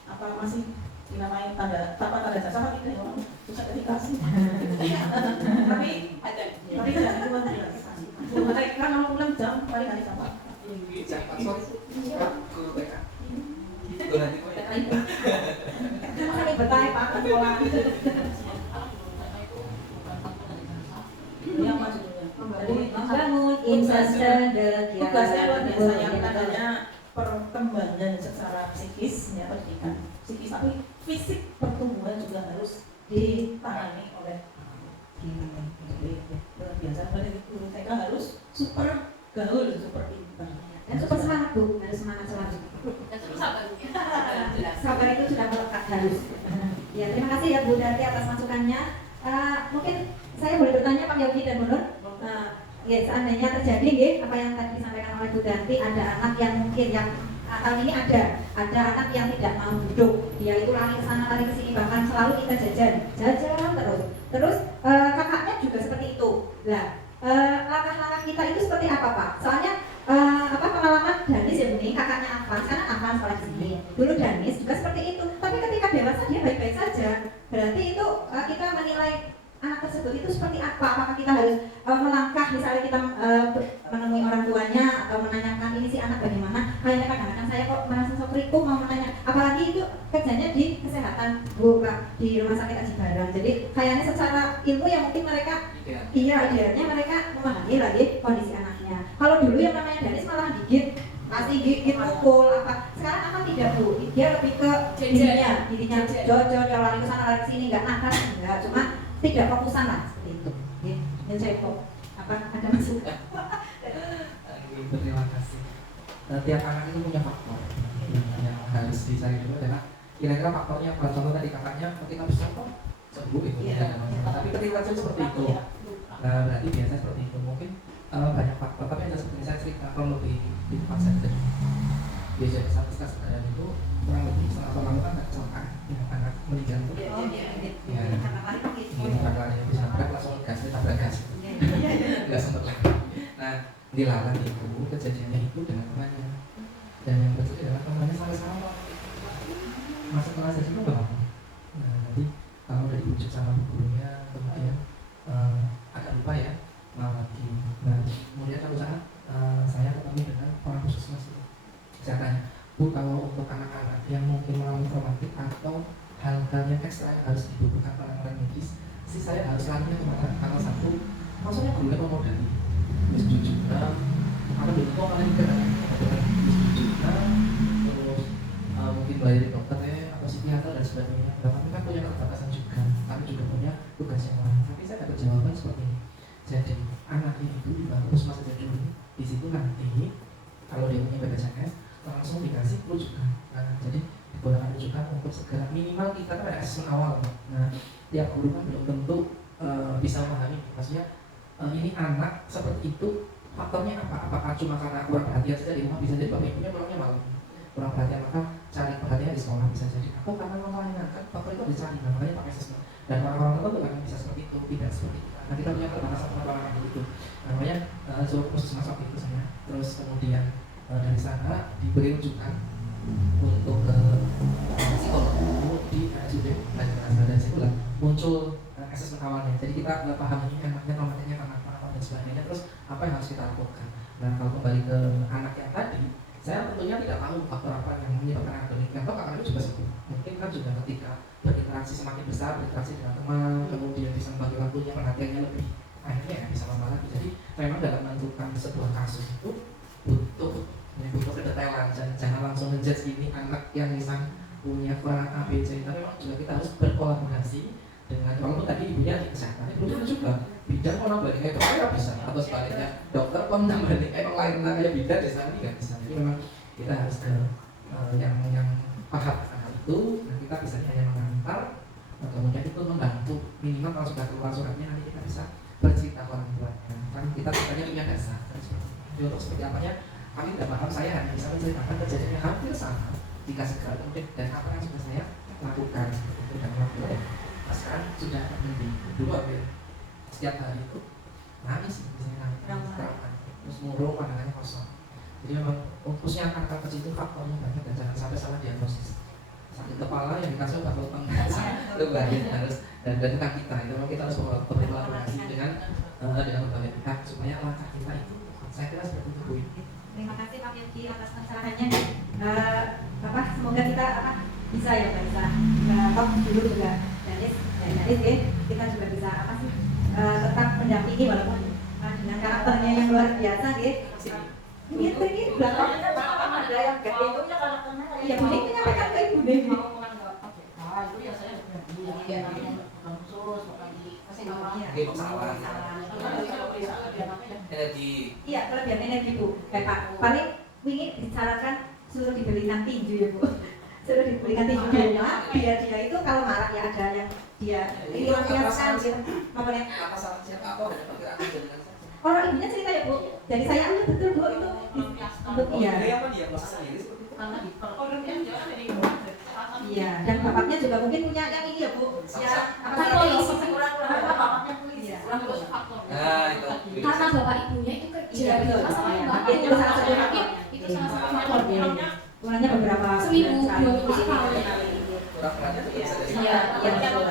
Apa masih dinamai tanpa tanda jasa apa tidak ya orang susah dedikasi. Tapi tidak itu luar biasa. Mereka kalau pulang jam paling hari sama. Guru TK. Itu nanti kok ya. Ini bertanya Pak sekolah. Yang maksudnya Membangun infrastruktur tugasnya luar biasa yang adanya perkembangan secara psikis ya pendidikan psikis tapi fisik pertumbuhan juga harus ditangani oleh luar biasa. Berarti guru TK harus super gaul, super pintar dan super semangat Bu, harus semangat selalu. Dan terus sabar. Sabar itu sudah melekat harus. Ya, terima kasih ya Bu Darti atas masukannya. Mungkin saya boleh bertanya Pak Yogi dan Bu Nur. Ya, seandainya terjadi apa yang tadi disampaikan oleh Bu Darti, ada anak yang mungkin yang tahun ini ada anak yang tidak mau duduk, dia itu lari ke sana lari ke sini, bahkan selalu kita jajan terus kakaknya juga seperti itu. Nah, langkah-langkah kita itu seperti apa Pak? Soalnya pengalaman Danis ya Bu Ning, kakaknya Afan, sekarang Afan sekolah di sini. Dulu Danis juga seperti itu, tapi ketika dewasa dia baik-baik saja. Berarti itu kita menilai anak tersebut itu seperti apa? Apakah kita harus melangkah, misalnya kita menemui orang tuanya atau menanyakan ini si anak bagaimana? Kayaknya kadang-kadang saya kok merasa sokriku mau menanya, apalagi itu kerjanya di kesehatan Bu Pak, di rumah sakit Aji Barang. Jadi kayaknya secara ilmu yang mungkin mereka idealnya mereka memahami lagi kondisi anaknya. Kalau dulu yang namanya Danis malah pasti gigit pukul apa. Sekarang apa tidak Bu? Dia lebih ke dirinya jojo, lari ke sana lari ke sini, nggak nakal, enggak, cuma tidak fokusan lah seperti itu. Dan saya kok ada masukan? Terima kasih. Tiap anak itu punya faktor yang harus dicari dulu adalah kira-kira faktornya apa. Contoh tadi kakaknya kita bisa kok sembuh itu tidak ada masalah. Tapi ketika seperti itu, berarti biasa seperti itu mungkin banyak faktor. Tapi ada seperti saya cerita kalau di tempat saya kerja biasanya satu kelas itu kurang lebih setengah tahun lalu kan ada kecelakaan yang anak meninggal itu. Karena yang bisa berat langsung gas, ditabrak gas. Nggak sempat lagi. Nah, dilarang itu kejadiannya itu dengan temannya. Dan yang terjadi adalah temannya sama-sama masuk kelas itu berapa? Nah, nanti kalau udah dibujuk sama gurunya, kemudian agak lupa ya, lagi. Nah, kemudian satu saat saya ketemu dengan orang puskesmas itu. Saya tanya, Bu, kalau untuk anak-anak yang mungkin mengalami traumatik atau hal-hal yang ekstra yang harus dibutuhkan penanganan medis, sih saya harus larinya kemana? Kalau satu, maksudnya gurunya mau dari bis jujuran, atau dulu kok malah dikira terus mungkin bayar dokter atau psikiater dan sebagainya. Nah, kami kan punya keterbatasan juga, kami juga punya tugas yang lain. Tapi saya dapat jawaban seperti ini. Jadi anaknya itu dibantu puskesmas saja dulu, di situ nanti kalau dia punya BPJS langsung dikasih rujukan. Nah, jadi dibolehkan rujukan untuk segera minimal kita kan ada asesmen awal. Nah, tiap guru kan belum tentu bisa memahami, maksudnya ini anak seperti itu faktornya apa? Apakah cuma karena kurang perhatian saja di rumah, bisa jadi bapak ibunya pulangnya malam, kurang perhatian maka cari perhatian di sekolah bisa jadi, atau karena mamanya kan faktor itu dicari, makanya pakai asesmen. Dan orang-orang tertentu akan bisa seperti itu, tidak seperti itu. Nah, kita punya keterbatasan pengalaman itu, namanya suruh khusus masuk itu saya. Terus kemudian dari sana diberi rujukan untuk ke psikolog di RSUD dan situlah muncul asesmen awalnya. Jadi kita paham ini anaknya traumatiknya karena apa dan sebagainya. Terus apa yang harus kita lakukan? Nah, kalau kembali ke anak yang tadi, saya tentunya tidak tahu faktor apa yang menyebabkan anak demikian. Atau kakaknya juga sibuk. Mungkin kan juga ketika berinteraksi semakin besar, berinteraksi dengan teman, kemudian bisa membagi waktunya, perhatiannya lebih, akhirnya ya bisa lama lagi. Jadi memang dalam menentukan sebuah kasus itu butuh kedetailan, jangan langsung ngejudge ini anak yang misalnya punya kekurangan A, B, C. Tapi memang juga kita harus berkolaborasi dengan, walaupun tadi ibunya di kesehatan, ibunya juga bidang orang balik kayak dokter bisa, atau sebaliknya dokter pernah balik kayak lain kayak bidang di sana tidak bisa. Jadi memang kita harus ke yang paham akan itu, dan kita bisa hanya mengantar, kemudian itu membantu minimal kalau sudah keluar suratnya nanti kita bisa bercerita ke orang tuanya. Kan kita sebenarnya punya dasar. Jadi untuk seperti apanya kami tidak paham, saya hanya bisa menceritakan kejadian yang hampir sama jika segera kemudian dan apa yang sudah saya lakukan itu dan waktu sekarang sudah berhenti dulu hampir setiap hari itu nangis misalnya nangis terus murung pandangannya kosong. Jadi memang khususnya anak-anak kecil itu faktornya banyak dan jangan sampai salah diagnosis. Sakit kepala yang dikasih obat lutang itu banyak harus dan tentang kita itu memang kita harus berkolaborasi dengan berbagai pihak supaya langkah kita itu saya kira seperti itu Bu. Terima kasih Pak Yudi atas pencerahannya. Semoga kita bisa ya Pak, bisa top dulu juga Danis ya, kita juga bisa tetap mendampingi walaupun dengan karakternya yang luar biasa gitu. Ini belakangnya ada yang gak itunya karakternya ya Bu Devi menyampaikan ke Ibu Devi. itu ya saya khusus energi. Iya, kelebihan energi Bu. Pak, paling ingin disarankan suruh dibelikan tinju ya Bu. Suruh dibelikan tinju di rumah, biar dia itu kalau marah ya ada yang dia lampiaskan gitu. Namanya orang ibunya cerita ya Bu. Jadi saya betul Bu itu. Iya. Iya, dan bapaknya juga mungkin punya yang ini ya Bu. Ya, polisi bapaknya polisi Nah, itu. karena bapak ibunya itu kerja betul. itu salah satu itu salah satu faktor Pulangnya beberapa seminggu 2 minggu sekali. Kurang perhatian juga bisa jadi. Iya, betul.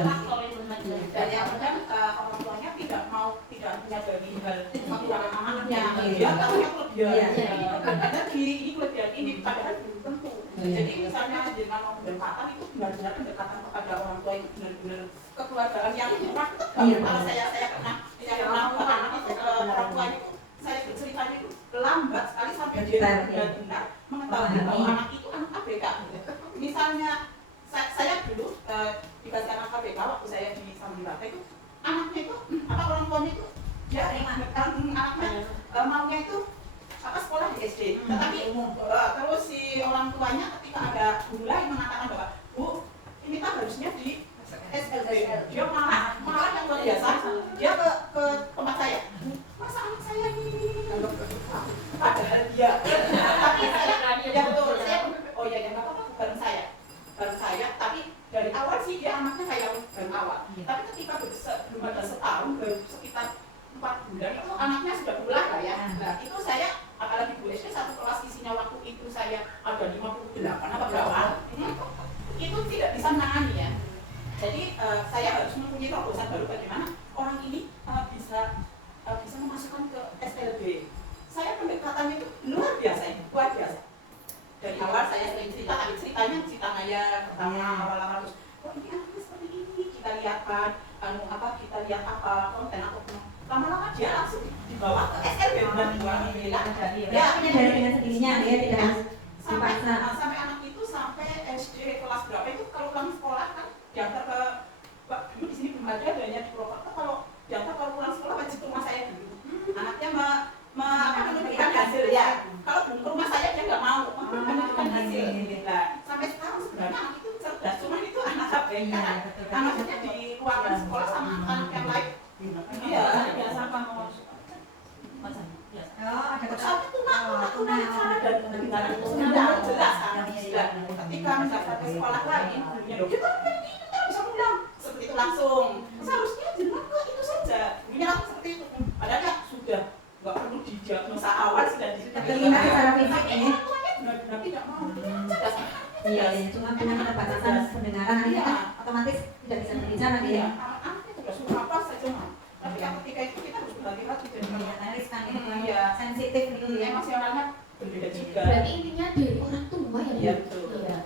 Dan yang kadang orang tuanya tidak menyadari hal kekurangan anaknya. Iya. Dia tahu yang kelebihan. Iya. Kadang ini kelebihan ini padahal belum tentu. Jadi misalnya dengan pendekatan itu benar-benar pendekatan kepada orang tua itu benar-benar kekeluargaan yang kurang. Kalau saya pernah anak itu orang tua itu saya berceritanya itu lambat sekali sampai dia benar-benar mengetahui bahwa anak itu anak ABK. Misalnya saya dulu dikasih anak ABK waktu saya di Sambilata itu anaknya itu orang tuanya itu dia anaknya maunya itu sekolah di SD, tetapi terus si orang tuanya ketika ada guru lain mengatakan bahwa Bu, ini kan harusnya di SLB, dia malah yang luar biasa, dia ke tempat saya, masa anak saya ini, padahal dia, tapi saya betul, oh ya nggak apa-apa, bareng saya, tapi dari awal sih dia anaknya kayak dari awal, tapi ketika belum ada setahun, baru sekitar 4 bulan itu anaknya sudah pulang lah ya. Nah itu saya apalagi Bu SD satu kelas isinya waktu itu saya ada 58 apa berapa itu tidak bisa menangani ya. Jadi saya harus mempunyai terobosan baru bagaimana orang ini bisa memasukkan ke SLB. Saya pendekatannya itu luar biasa, luar biasa. Dari awal saya sering cerita, tapi ceritanya cerita saya pertama awal-awal terus, oh ini anaknya seperti ini, kita lihat kan, kita lihat apa konten atau lama-lama dia langsung dibawa ke SLB ya dengan sendirinya dia tidak harus dipaksa. Sampai anak itu sampai SD kelas berapa itu kalau pulang sekolah kan diantar ke dulu di sini belum ada hanya di Purwokerto kalau diantar kalau pulang sekolah wajib rumah saya dulu anaknya menunjukkan hasil ya. Kalau belum ke rumah saya dia nggak mau menunjukkan hasil. Nah, sampai sekarang sebenarnya anak itu cerdas, cuma itu anak ABK. Maksudnya di ruangan sekolah sama anak yang lain. Iya, ya sama mau. Oh, ada Saat itu nak cara dan kebenaran itu sudah jelas sangat jelas. Ketika mendaftar ke sekolah lain, gurunya loh kita kita bisa pulang seperti itu langsung. Seharusnya jelas kok itu saja. Gurunya langsung seperti itu. Padahal ya sudah nggak perlu didiagnosa awal sudah Terlihat secara fisik ini. benar-benar tidak mau. Jelas. Iya, cuma punya keterbatasan pendengaran, akhirnya kan otomatis tidak bisa berbicara dia. Iya, anak-anak itu sudah apa saja mah. Tapi yang ketika itu kita harus berhati-hati dan Riskan iya. ini, sensitif gitu ya. Emosionalnya berbeda juga. Berarti intinya dari orang tua ya, Bu? Iya, betul. Iya.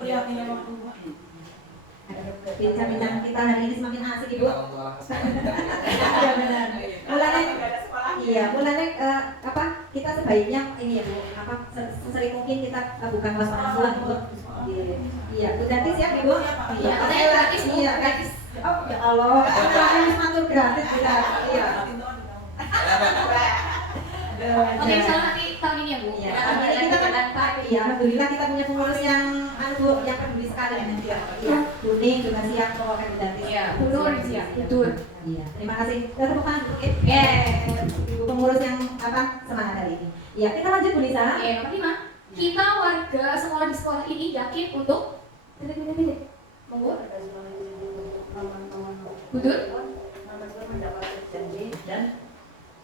Prihatin orang tua. Bincang-bincang kita hari ini semakin asik Ibu. Orang tua Iya benar. Mulanya Nggak ada sekolah. iya, mulanya apa kita sebaiknya ini ya Bu, apa sesering mungkin kita bukan kelas orang tua Bu. Iya, Bu Dati siap Ibu? Iya, katanya gratis, Bu. Iya, gratis. Oh ya Allah, kita matur gratis kita. Iya. Oke, misalnya nanti tahun ini ya, Bu. Iya, Kita tahun ini kita kan iya, alhamdulillah kita punya pengurus yang yang peduli sekali dengan dia. Iya, kuning juga siap kok kan Bu Dati. Iya, betul, siap, betul. Iya, terima kasih. Kita tepuk tangan dulu, ya. Ibu pengurus yang apa semangat hari ini. Iya, kita lanjut Bu Lisa. Oke, nomor 5. Kita warga sekolah di sekolah ini yakin untuk monggo. Betul? mendapat janji dan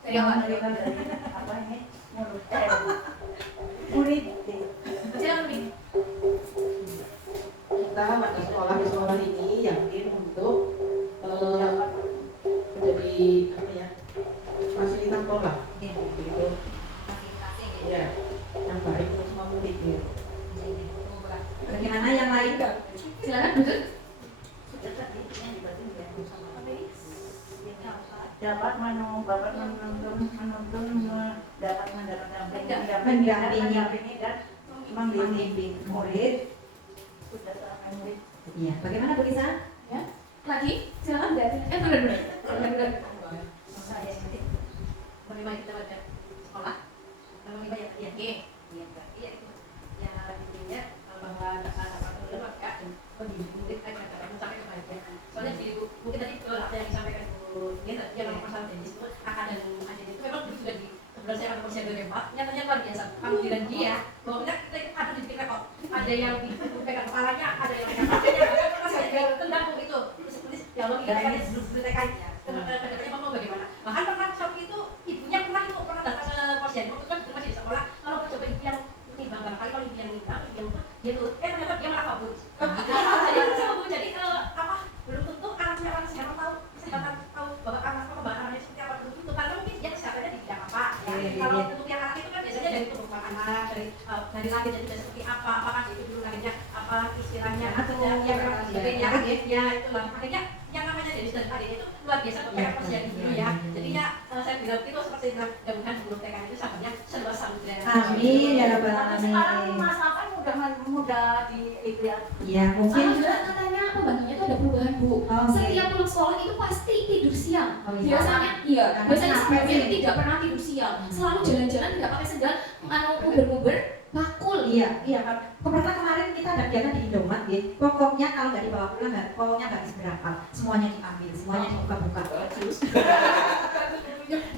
Dari awal. menerima dari apa ini murid. Silakan, Mi. Kita warga sekolah di sekolah ini yakin untuk menjadi apa ya, fasilitator lah gitu ya, yang baik untuk semua murid ya. Bagaimana yang lain? Silakan, betul. Dapat menuntun dapat mendampingi dan membimbing murid. murid. Iya, bagaimana Bu Lisa? Ya. Lagi, silakan dari. Benar. Saya nanti menerima kita pada sekolah, menerima ya, iya itu yang intinya bahwa anak-anak itu maka mendidik murid agar sampai kebahagiaan. Soalnya di mungkin tadi apa yang disampaikan Bu dia tadi yang masalah jenis itu akan dan adik itu memang sudah di sebenarnya saya akan persiapan dari Pak nyatanya luar biasa kehadiran dia bahwa kita ada di sekitar kok ada yang pegang kepalanya ada yang pegang kakinya pas saya tendang itu seperti ya Allah kita kan dulu TK-nya kadang-kadang mau bagaimana bahkan pernah waktu itu ibunya pernah datang ke posyandu itu kan masih di sekolah kalau coba ibu yang timbang barangkali kalau ibu yang nimbang ibu yang dia tuh ternyata dia malah kabur jadi apa belum tentu anaknya orang siapa tahu bahwa anaknya seperti apa belum tentu karena mungkin dia kesehatannya di bidang apa ya kalau untuk yang anak itu kan biasanya dari tumbuh anak dari lahir jadi seperti apa apakah itu dulu lahirnya apa istilahnya atau yang sebagainya ya itulah makanya yang namanya dari tadi itu luar biasa beberapa posyandu dulu ya jadinya saya bilang itu seperti gabungan guru TK itu samanya serba samudera. Amin ya rabbal Sekarang alamin. masakan mudah di itu ya. Iya, mungkin Katanya pembantunya itu ada perubahan, Bu. Oh, Setiap pulang sekolah itu pasti tidur siang. Oh, iya. Biasanya, iya. Karena Biasanya capek sebelumnya sih. tidak pernah tidur siang. Selalu jalan-jalan tidak pakai sendal, nguber-nguber, bakul. iya, Kak. Pernah kemarin kita ada kegiatan di Indomaret, ya. Pokoknya kalau nggak dibawa pulang, pokoknya nggak bisa berapa. Semuanya diambil, semuanya dibuka-buka.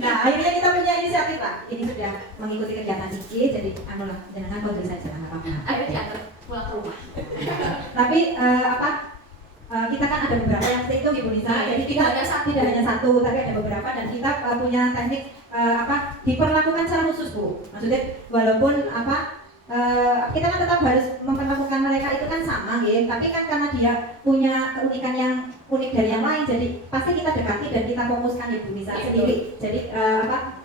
Nah, akhirnya kita punya inisiatif lah. Ini sudah mengikuti kegiatan Iki, jadi anulah, jangan kontrol saja, nggak apa-apa. Ayo diantar pulang ke rumah. Tapi kita kan ada beberapa yang stay itu Ibu Nisa, jadi kita tidak hanya satu, tapi ada beberapa dan kita punya teknik diperlakukan secara khusus Bu. Maksudnya walaupun kita kan tetap harus memperlakukan mereka itu kan sama, gitu. Tapi kan karena dia punya keunikan yang unik dari yang lain, jadi pasti kita dekati dan kita fokuskan Ibu Nisa sendiri. Jadi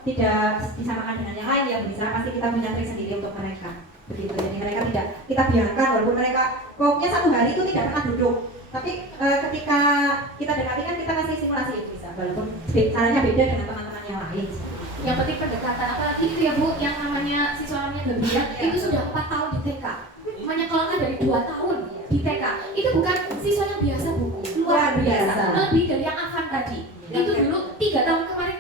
tidak disamakan dengan yang lain ya Bu Nisa, pasti kita punya trik sendiri untuk mereka. Begitu, jadi mereka tidak kita biarkan walaupun mereka pokoknya satu hari itu tidak pernah duduk. Tapi ketika kita dekati kan kita kasih simulasi itu bisa, walaupun caranya beda dengan teman-teman yang lain. Yang penting pendekatan, apalagi itu ya Bu, yang namanya siswa namanya Gabriel itu sudah 4 tahun di TK. Menyekolahkan dari 2 tahun di TK. Itu bukan siswa yang biasa Bu, luar biasa. Lebih dari yang Afan tadi. Itu dulu 3 tahun kemarin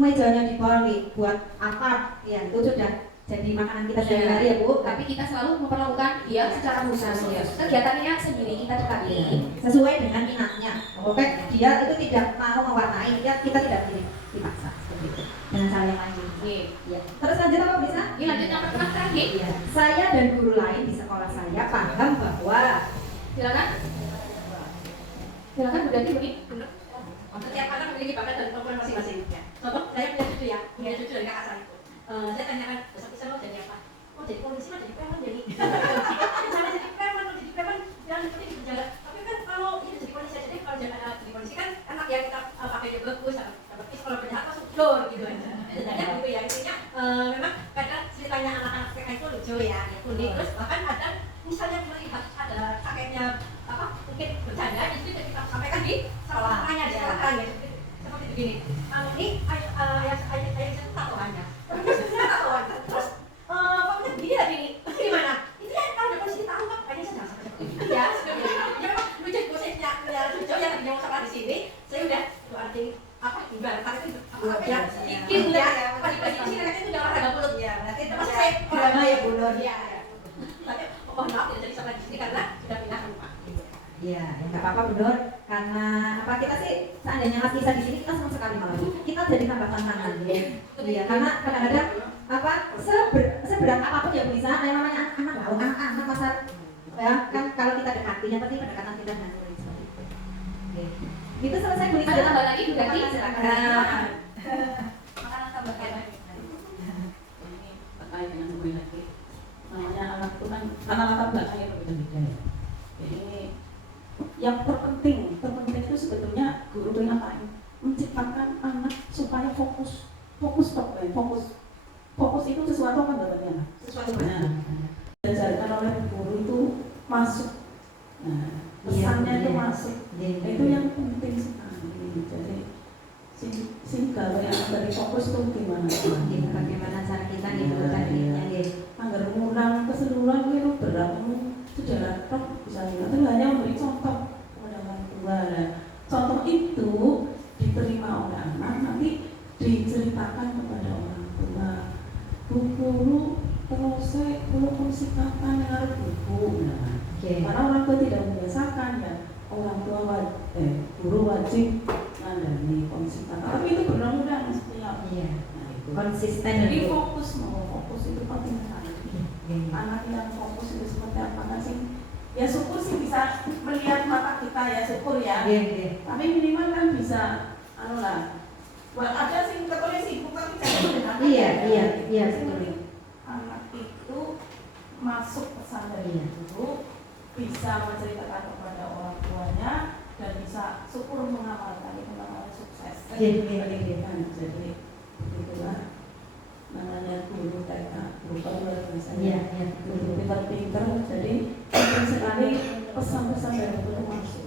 mejanya dibalik buat atap, ya itu sudah jadi makanan kita sehari-hari ya Bu. Tapi kita selalu memperlakukan dia secara khusus. Kegiatannya sendiri kita dekati. Sesuai dengan minatnya. Oke, dia itu tidak mau mewarnai, kita tidak dipaksa seperti itu. Dengan cara yang lain. Ya. Terus lanjut apa bisa? Ini lanjut yang pertama terakhir. Ya. Saya dan guru lain di sekolah saya paham bahwa Silakan. Silakan Bu Dati begini. Setiap anak memiliki bakat dan kemampuan masing-masing. Contoh, saya punya cucu ya, punya cucu dari kakak saya itu. Saya tanyakan, besok bisa lo jadi apa? Oh jadi polisi mah jadi preman jadi. Misalnya jadi preman, lo jadi preman, jangan seperti itu jaga. Tapi kan kalau ini jadi polisi aja deh, kalau jadi polisi kan anak yang kita pakai juga bagus, dapat pistol, kalau penjahat masuk dor gitu aja. Jadi gitu ya, intinya memang kadang ceritanya anak-anak TK itu lucu ya, unik. Terus bahkan ada misalnya melihat ada kakeknya apa mungkin bercanda, jadi kita sampaikan di sekolahnya di sekolah ya seperti begini. Ini ayah saya tatoannya. Terus saya tatoannya. Terus pokoknya begini lagi nih. Terus gimana? Itu ya kalau ada polisi tahu kan kayaknya saya jangan sampai seperti itu ya. Ya lucu prosesnya ya lucu yang tadi mau sekolah di sini. Saya udah itu arti apa ibarat kata itu apa ya? Dikit ya. Pagi-pagi di sini katanya itu udah olahraga mulut ya. Berarti termasuk saya olahraga ya bulur ya. Tapi mohon maaf tidak jadi sampai di sini karena sudah pindah rumah. ya nggak apa-apa Bu Nur, karena apa kita sih seandainya Mas Isa di sini kita senang sekali malah kita jadi tambah tantangan ya. Iya, karena kadang-kadang apa seberat apapun ya Bu Isa, yang namanya anak masa ya kan kalau kita dekati yang penting pendekatan kita dengan murid seperti itu. Oke. Itu selesai Bu Isa. Ada tambah lagi Bu Dati? Silakan. Makanan tambahan. Ini terkait dengan gue lagi. Namanya anak itu kan karena latar belakangnya berbeda-beda ya. Jadi yang terpenting itu sebetulnya guru itu ngapain? Menciptakan anak supaya fokus itu sesuatu apa betulnya? Sesuatu benar. Diajarkan oleh guru itu masuk. Nah, pesannya itu masuk. Itu yang penting sekali. Jadi sehingga yang dari fokus itu gimana? Bagaimana cara kita tadinya agar mengulang keseluruhan itu berlaku sudah laptop bisa itu hanya memberi contoh kepada orang tua. Nah, contoh itu diterima oleh anak nanti diceritakan kepada orang tua. Bu-guru terus belum persikatan dengan buku. Nah, karena orang tua tidak membiasakan ya orang tua guru wajib ngandani konsistensi. Tapi itu berulang-ulang setiap. Iya. Nah, itu. Konsisten. Jadi fokus itu penting sekali. Anak yang fokus itu seperti apa kan sih? Ya syukur sih bisa melihat mata kita ya syukur ya. Tapi minimal kan bisa buat ada sih ketulis ibu kan bisa. Iya. Anak itu masuk pesan dari guru, bisa menceritakan kepada orang tuanya dan bisa syukur mengamalkan itu namanya sukses. Jadi itulah namanya guru TK, guru luar biasa. Guru pintar-pintar, jadi penting sekali pesan-pesan dari guru masuk.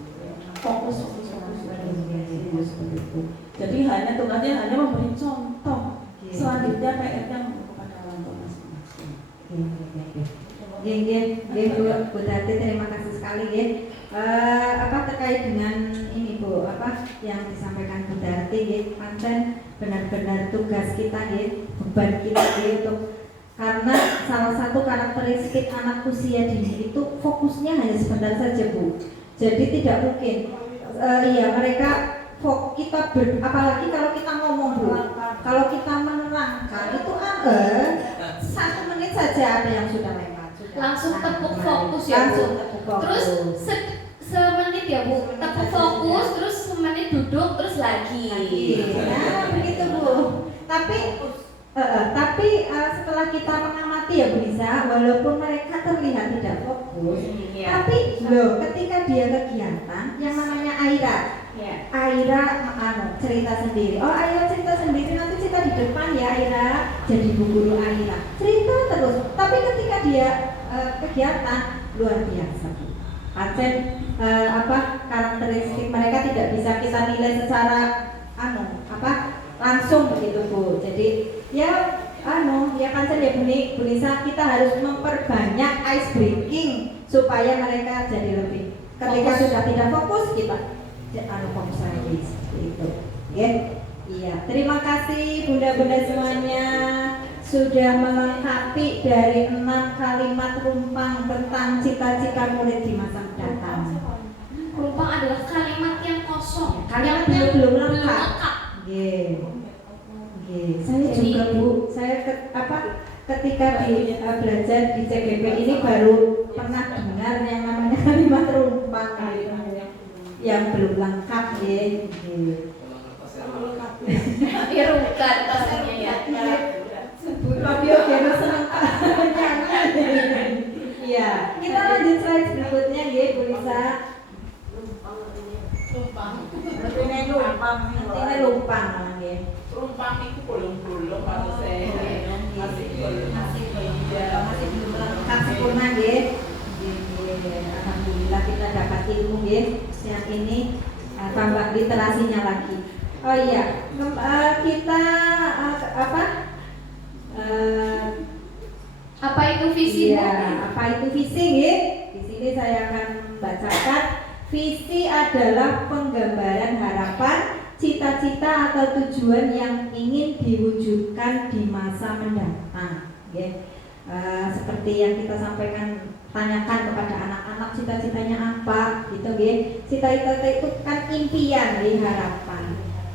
Fokus seperti itu. Jadi tugasnya hanya memberi contoh. Selanjutnya PR-nya kepada orang tua masing-masing. Bu Dati, terima kasih sekali ya. Terkait dengan ini Bu, yang disampaikan Bu Dati ya, pancen benar-benar tugas kita ya, beban kita ya untuk karena salah satu karakteristik anak usia dini itu fokusnya hanya sebentar saja Bu. Jadi tidak mungkin mereka apalagi kalau kita ngomong Bu, kalau kita menerangkan itu 1 menit saja ada yang sudah lewat. Langsung tepuk fokus ya Bu. Terus semenit ya Bu, tepuk fokus, terus semenit duduk, terus lagi. Nah, begitu Bu. Tapi setelah kita mengamati ya Bu Lisa, walaupun mereka terlihat tidak fokus, tapi ketika dia kegiatan yang namanya Aira cerita sendiri. Oh Aira cerita sendiri, nanti cerita di depan ya Aira, jadi bu guru Aira cerita terus. Tapi ketika dia kegiatan luar biasa. Pancen karakteristik mereka tidak bisa kita nilai secara langsung begitu Bu. Jadi ya pancen ya Bu Nisa, kita harus memperbanyak ice breaking supaya mereka jadi lebih ketika sudah tidak fokus kita fokus lagi seperti itu. Iya, terima kasih bunda-bunda semuanya sudah melengkapi dari 6 kalimat rumpang tentang cita-cita murid di masa mendatang. Rumpang adalah kalimat yang kosong, Kalimat yang yang belum belum lengkap. lengkap. Saya Jadi- juga Bu, saya ketika belajar di CGP ini baru pernah dengar yang namanya kalimat rumpang yang belum lengkap Ya rukan pastinya ya. Fabio Geno senang Iya, kita lanjut slide berikutnya ya Bu Lisa. Artinya lumpang nih loh. Ini lumpang ya. Rumpang itu bolong-bolong maksudnya masih bolong. Masih belum lengkap sempurna ya. Alhamdulillah kita dapat ilmu ya. Yang ini tambah literasinya lagi. Oh iya, kita Apa itu visi Bu? iya, apa itu visi ya? Di sini saya akan membacakan. Visi adalah penggambaran harapan, cita-cita atau tujuan yang ingin diwujudkan di masa mendatang. Ya. Seperti yang kita sampaikan, tanyakan kepada anak-anak cita-citanya apa, gitu ya. Cita-cita itu kan impian, harapan.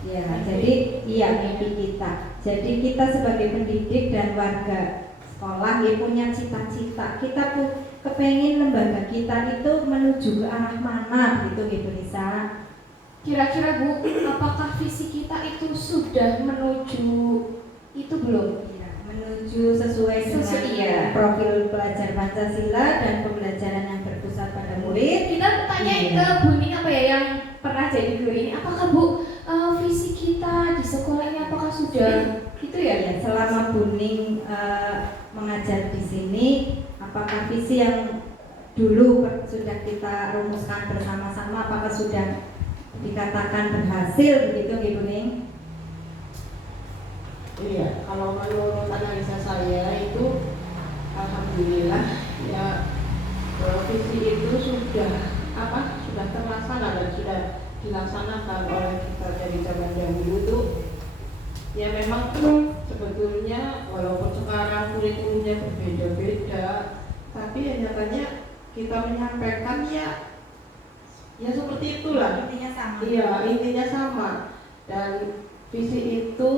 Ya, jadi iya mimpi kita. Jadi kita sebagai pendidik dan warga sekolah ya punya cita-cita. Kita pun kepengen lembaga kita itu menuju ke arah mana gitu Bu Lisa. Kira-kira Bu, apakah visi kita itu sudah menuju itu belum? Ya, menuju sesuai dengan Iya. profil pelajar Pancasila dan pembelajaran yang berpusat pada murid. Kita tanya Iya. ke Bu Ning apa ya yang pernah jadi guru ini, apakah Bu visi kita di sekolah ini apakah sudah gitu ya? Ya, selama Buning mengajar di sini, apakah visi yang dulu sudah kita rumuskan bersama-sama, apakah sudah dikatakan berhasil begitu Bu Buning? Iya, kalau menurut analisa saya itu alhamdulillah ya visi itu sudah terlaksana dan sudah dilaksanakan oleh kita dari zaman dahulu tuh. Ya memang sebetulnya walaupun sekarang kurikulumnya berbeda-beda, tapi nyatanya kita menyampaikan ya seperti itulah. Intinya sama. Iya, intinya sama. Dan visi itu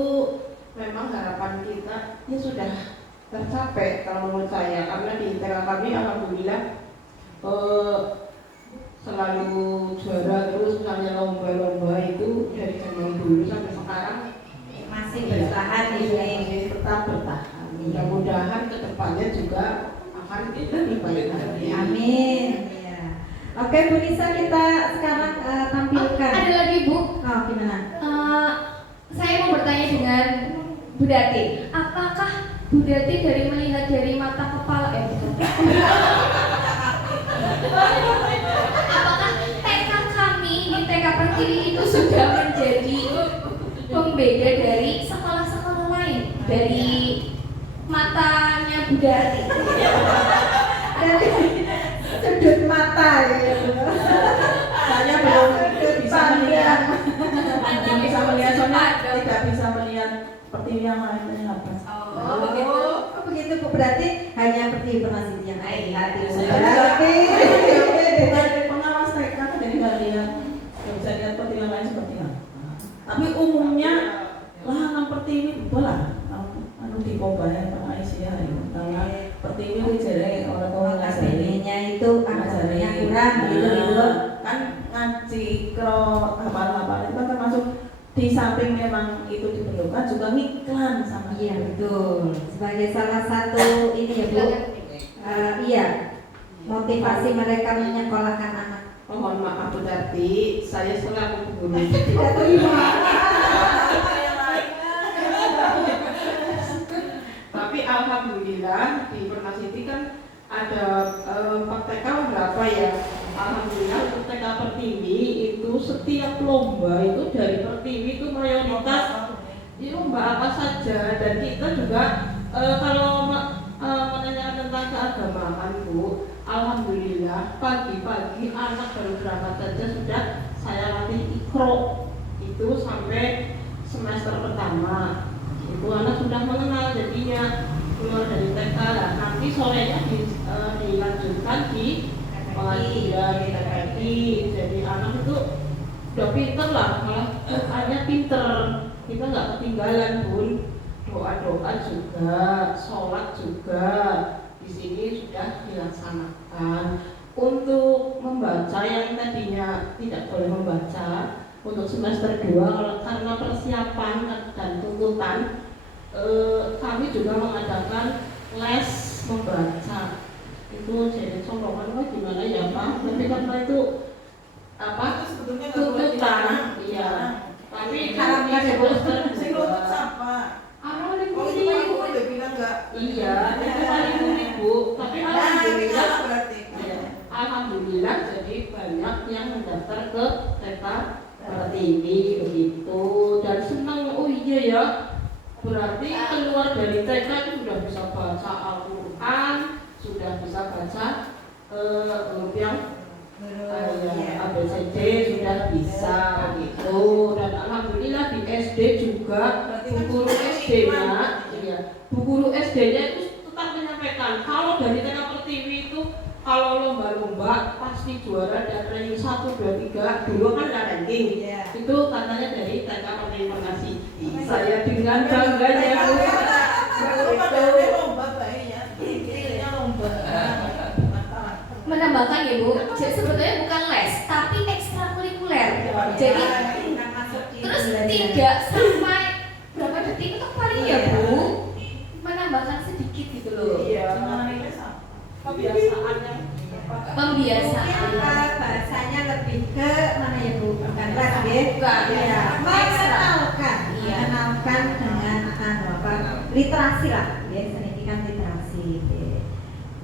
memang harapan kita ini sudah tercapai kalau menurut saya, karena di TK kami alhamdulillah selalu juara terus, misalnya lomba-lomba itu dari zaman dulu sampai sekarang Masih bertahan ini. tetap bertahan. Mudah-mudahan kedepannya juga akan lebih baik lagi. Amin. Ya. Oke Bu Nisa, kita sekarang tampilkan. Ada lagi Bu, Oh gimana? saya mau bertanya dengan Bu Dati, apakah Bu Dati dari melihat dari mata kepala apakah TK kami di TK Pertiwi itu sudah menjadi pembeda dari sekolah-sekolah lain dari matanya Bu Dati? Dari sudut mata ya. Saya belum bisa melihat, soalnya Padang. tidak bisa melihat seperti yang lainnya apa. Oh, begitu Bu, berarti hanya Pertiwi Permasi yang lain. Saya Oke. bukan pengawas TK, jadi nggak bisa lihat seperti yang lain seperti apa. Tapi umumnya lah Pertiwi betul lah. Di Pobaya Pak Aisyah itu karena Pertiwi itu jadi orang tua ngajari. Nya itu ajarnya kurang gitu. Kan ngaji kro hafal-hafal itu kan termasuk di samping memang itu diperlukan juga ngiklan sama Iya betul. Sebagai salah satu ini ya Bu. Iya. Motivasi mereka menyekolahkan anak. Mohon maaf Bu Dati, saya selaku guru Tidak terima. tapi alhamdulillah di Pernasiti kan ada TK berapa ya? Alhamdulillah untuk TK Pertiwi itu setiap lomba itu dari Pertiwi itu mayoritas lomba apa saja, dan kita juga kalau menanyakan tentang keagamaan Bu, alhamdulillah pagi-pagi anak baru berangkat saja sudah saya latih ikro itu sampai semester pertama itu anak sudah mengenal jadinya keluar dari TK lah. Nanti sorenya dilanjutkan di pengajian TKI. Jadi anak itu udah pinter lah, malah Qurannya pinter. Kita nggak ketinggalan pun, doa-doa juga, sholat juga di sini sudah dilaksanakan. Untuk membaca yang tadinya tidak boleh membaca untuk semester 2 karena persiapan dan tuntutan, kami juga mengadakan les membaca. Itu jadi sombongan gimana ya Pak? Tapi karena itu apa? Sebetulnya Tuntutan, iya. Tapi kan di semester Sing lutut siapa? Oh, itu ribu. Pak udah bilang enggak? Iya, itu ribu. Tapi alhamdulillah, berarti. iya, alhamdulillah jadi banyak yang mendaftar ke TK Pertiwi begitu dan senang. Oh iya ya, berarti keluar dari TK itu sudah bisa baca Al-Quran, sudah bisa baca huruf yang ABCD sudah bisa gitu. Dan alhamdulillah di SD juga bu guru SD-nya, iya, bu guru SD-nya itu tetap menyampaikan kalau dari TK Pertiwi itu kalau lomba-lomba pasti juara dan ranking 1, 2, 3. Dulu kan ada ranking, itu katanya dari TK Pertiwi Perkasi. Saya dengan bangganya lomba baik ya. Intinya lomba. Menambahkan ya Bu, jadi sebetulnya bukan les, tapi ekstrakurikuler. Jadi terus 3 sampai berapa detik itu paling ya Bu, menambahkan sedikit gitu loh. Iya, kebiasaannya. Pembiasaan. Bahasanya lebih ke mana ya Bu? Bukan les ya? Bukan. Iya. Mengenalkan, Iya. mengenalkan dengan apa? Literasi lah, ya, pendidikan literasi.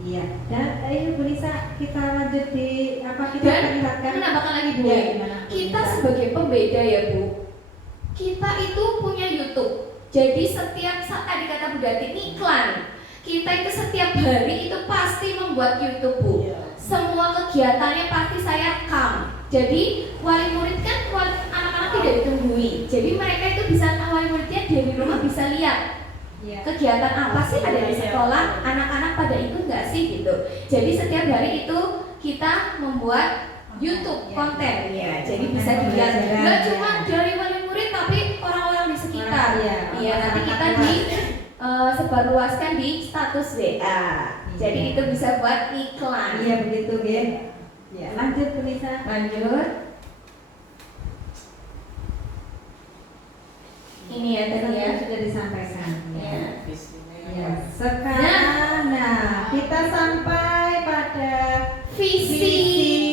Iya. Dan ayo Bu Lisa, kita lanjut di apa kita Dan perlihatkan. menambahkan lagi Bu, Ya, gimana? kita sebagai pembeda ya Bu, kita itu punya YouTube. Jadi setiap saat tadi kata Bu Dati iklan, kita itu setiap hari itu pasti membuat YouTube Bu. Semua kegiatannya pasti saya rekam. Jadi wali murid kan anak-anak tidak ditunggui. Jadi mereka itu bisa wali muridnya dari rumah bisa lihat kegiatan apa sih ada di sekolah, anak-anak pada ikut nggak sih gitu. Jadi setiap hari itu kita membuat YouTube konten ya. Jadi bisa dilihat nggak cuma dari wali murid tapi orang-orang di sekitar. Iya, nanti kita sebarluaskan di status WA. Jadi itu bisa buat iklan. Iya begitu ya. Ya, lanjut Bu Lisa. Lanjut. Ini ya tadi ya. Sudah disampaikan. Ya. Ya, sekarang kita sampai pada Visi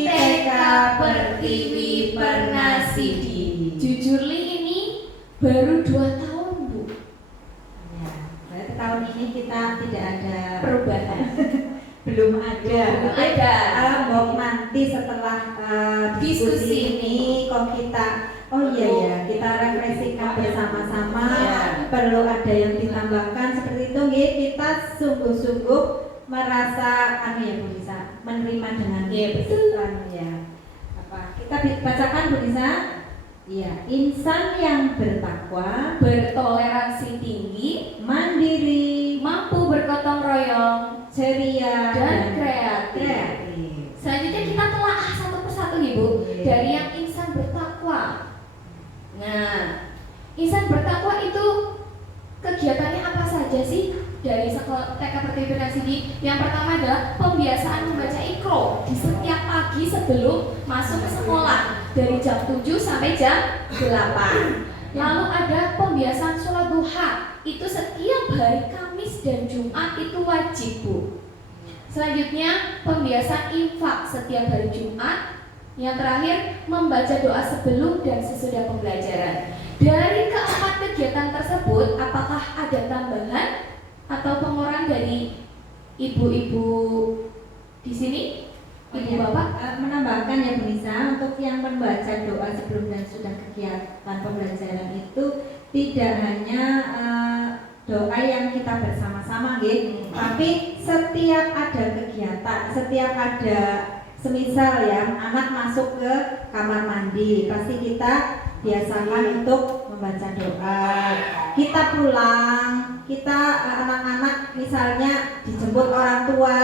TK Pertiwi Pernasidi. Jujur Li ini baru 2 tahun Bu. Ya, berarti tahun ini kita tidak ada Perubahan. belum ada. Ada. Nanti setelah Diskusi diskusi ini kok kita kita refleksikan bersama-sama. Perlu ada yang ditambahkan seperti itu kita sungguh-sungguh merasa Bu Lisa menerima dengan betul. Kita bacakan Bu Lisa. Iya, insan yang bertakwa, Bertoleransi tinggi, mandiri, mampu bergotong royong, ceria dan kreatif. Selanjutnya kita telaah satu persatu Ibu dari yang insan bertakwa. Nah, insan bertakwa itu kegiatannya apa saja sih dari sekolah TK Pertiwi Pernasidi? Yang pertama adalah pembiasaan membaca Iqra di setiap pagi sebelum masuk ke sekolah dari jam 7 sampai jam 8. Lalu ada pembiasaan sholat duha, itu setiap hari Kamis dan Jumat itu wajib Bu. Selanjutnya pembiasaan infak setiap hari Jumat. Yang terakhir membaca doa sebelum dan sesudah pembelajaran. Dari keempat kegiatan tersebut, apakah ada tambahan atau pengurangan dari ibu-ibu di sini? Ibu Bapak? Menambahkan ya Bu Lisa, untuk yang membaca doa sebelum dan sudah kegiatan pembelajaran itu tidak hanya doa yang kita bersama-sama tapi setiap ada kegiatan, setiap ada semisal ya anak masuk ke kamar mandi, pasti kita biasakan untuk membaca doa. Kita pulang, kita anak-anak misalnya dijemput orang tua,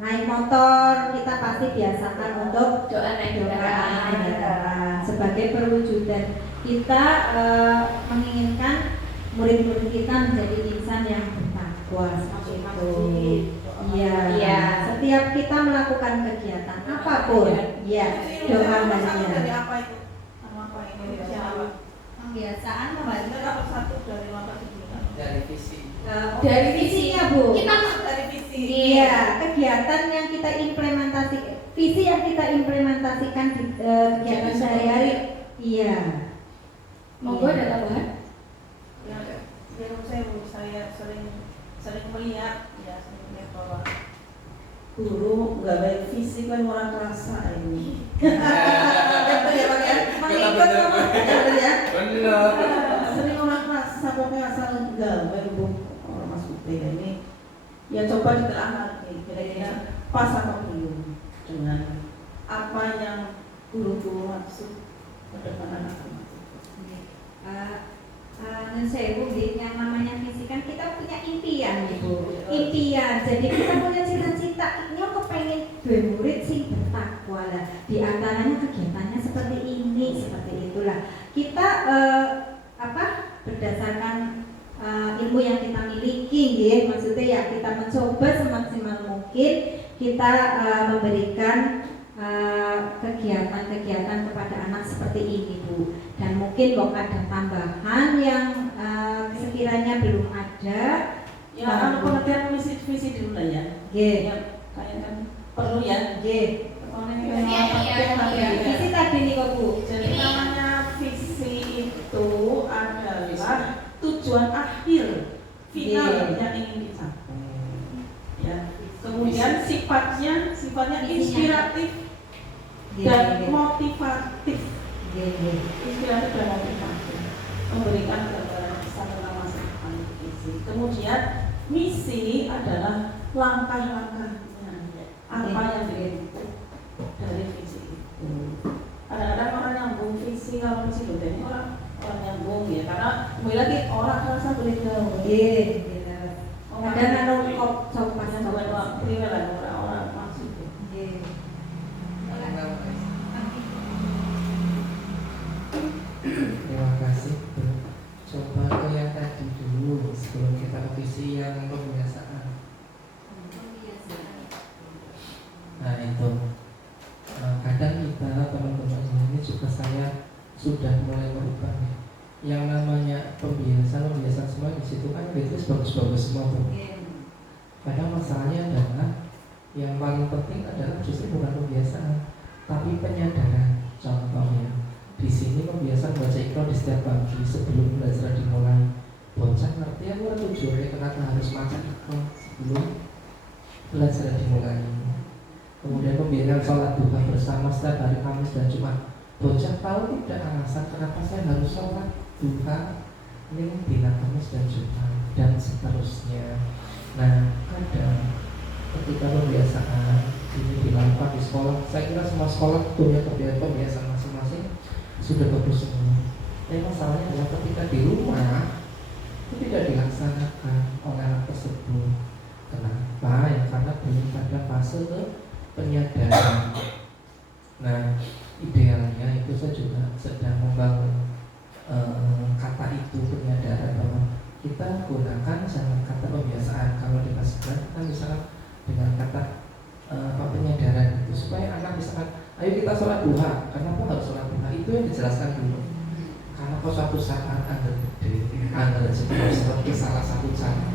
naik motor, kita pasti biasakan untuk doa naik kendaraan. Sebagai perwujudan kita menginginkan murid-murid kita menjadi insan yang bertakwa seperti itu. Iya. Setiap kita melakukan kegiatan apapun, ya doa dari bagian. apa itu? Apa ini? Kebiasaan membaca Nomor satu dari nomor sebelumnya. Dari visi. dari visinya Bu. Kita Dari visi. Iya, kegiatan yang kita implementasi, visi yang kita implementasikan di kegiatan sehari-hari. Iya. monggo ada tambahan? Ya, saya sering melihat bahwa guru nggak baik visi kan orang kerasa ini. Betul ya Pak ya? Mengikut sama ya. Benar. Sering orang kerasa pokoknya asal nggak baik orang masuk ini. Ya coba ditelaah kira-kira pas atau belum dengan apa yang guru-guru maksud ke depan anak-anak. Sewu yang namanya visi kan kita punya impian Ibu. Impian. Jadi kita punya cita-cita ini kepengen dua murid sih bertakwa lah. Di antaranya kegiatannya seperti ini, seperti itulah. Kita berdasarkan ilmu yang kita miliki, ya, maksudnya ya kita mencoba semaksimal mungkin kita memberikan kegiatan-kegiatan kepada anak seperti ini Bu. Dan mungkin kok ada tambahan yang sekiranya belum ada. Ya pengertian visi dulu lah ya. Ya kayak kan perlu ya. Visi tadi nih kok Bu. Jadi namanya visi itu adalah tujuan akhir final yang ingin dicapai. Ya. Kemudian sifatnya inspiratif dan motivatif. Inspiratif dan motivatif. Memberikan gambaran besar tentang masa depan visi. Kemudian misi adalah langkah-langkahnya. Apa yang dibentuk dari visi itu. Kadang-kadang orang nyambung visi kalau visi loh, ini orang nyambung ya, karena kembali lagi orang rasa boleh jauh. Kadang kok coba orang maksud. Terima kasih. Coba ke yang tadi dulu sebelum kita ke visi yang pembiasaan. Nah itu kadang kita teman-teman ini juga saya sudah mulai merubah nih. Yang namanya pembiasaan semua di situ kan itu bagus-bagus semua tuh. Kadang masalahnya adalah yang paling penting adalah justru bukan pembiasaan, tapi penyadaran. Contohnya di sini pembiasaan baca Iqra di setiap pagi sebelum belajar dimulai. Bocah ngerti aku tujuannya kenapa harus baca Iqra sebelum belajar dimulai. Kemudian pembiasaan sholat duha bersama setiap hari Kamis dan Jumat. Bocah tahu tidak alasan kenapa saya harus sholat duha ini bila Kamis dan Jumat dan seterusnya. Nah, kadang ketika pembiasaan ini dilakukan di sekolah, saya kira semua sekolah punya pembiasaan masing-masing sudah bagus semua. Tapi masalahnya adalah ketika di rumah itu tidak dilaksanakan oleh anak tersebut. Kenapa? Ya karena belum pada fase penyadaran. Nah, idealnya itu saya juga sedang membangun kata itu penyadaran bahwa kita gunakan jangan kata pembiasaan. Kalau dikasih kita misalkan dengan kata penyadaran itu supaya anak misalkan ayo kita sholat duha. Kenapa harus sholat duha? Itu yang dijelaskan dulu. Karena kok suatu saat Anda gede, Anda seperti salah satu cara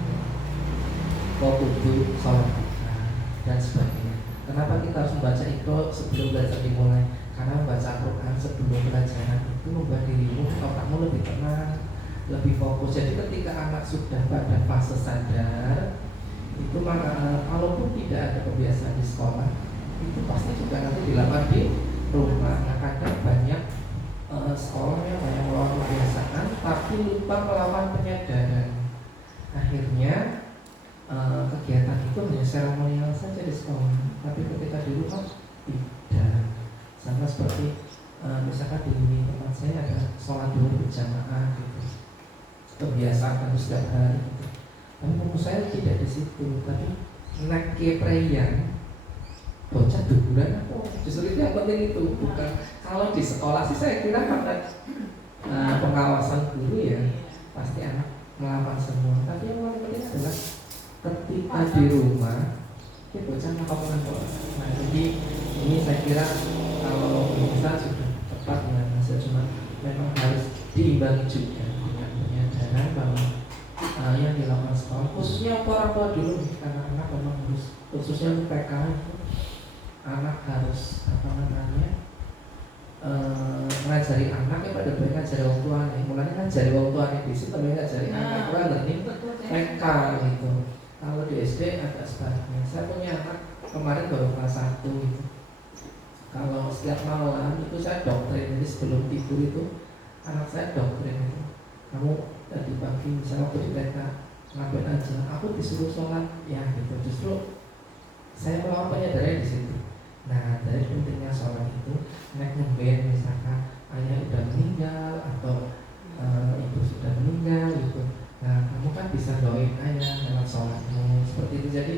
kok kudu sholat duha dan sebagainya. Kenapa kita harus membaca itu sebelum belajar dimulai? Karena membaca Quran sebelum pelajaran itu membuat dirimu, otakmu lebih tenang, lebih fokus. Jadi ketika anak sudah pada fase sadar, itu maka kalaupun tidak ada kebiasaan di sekolah, itu pasti juga nanti dilakukan di rumah. Nah, kadang banyak sekolah yang banyak melakukan kebiasaan, tapi lupa melakukan penyadaran. Akhirnya kegiatan itu hanya seremonial saja di sekolah, tapi ketika di rumah tidak. Sama seperti misalkan di tempat saya ada sholat duhur berjamaah gitu, kebiasaan setiap hari gitu. Tapi menurut saya tidak di situ, tapi nek kepreyan bocah duburan apa? Justru itu yang penting itu, bukan kalau di sekolah sih saya kira karena pengawasan guru ya pasti anak melakukan semua. Tapi yang paling penting adalah ketika di rumah kita bocah melakukan apa. Nah jadi ini saya kira kalau bisa sudah tepat ya Mas, cuma memang harus diimbangi juga dengan penyadaran bahwa yang dilakukan sekolah khususnya orang tua dulu, karena anak memang harus khususnya untuk PK itu anak harus ngajari anak ya pada baik ngajari orang tuanya, mulanya ngajari orang tuanya di situ, tapi ngajari anak orang ngerti PK gitu. Kalau di SD agak sebaliknya. Saya punya anak kemarin baru kelas 1 gitu. Kalau setiap malam itu saya doktrin, jadi sebelum tidur itu anak saya doktrin itu. Kamu tadi pagi misalnya waktu di TK ngapain aja? Aku disuruh sholat ya gitu. Justru saya melakukan penyadaran di situ. Nah dari pentingnya sholat itu, nek ngemben misalkan ayah udah meninggal atau ibu sudah meninggal gitu. Nah kamu kan bisa doain ayah lewat sholatmu seperti itu. Jadi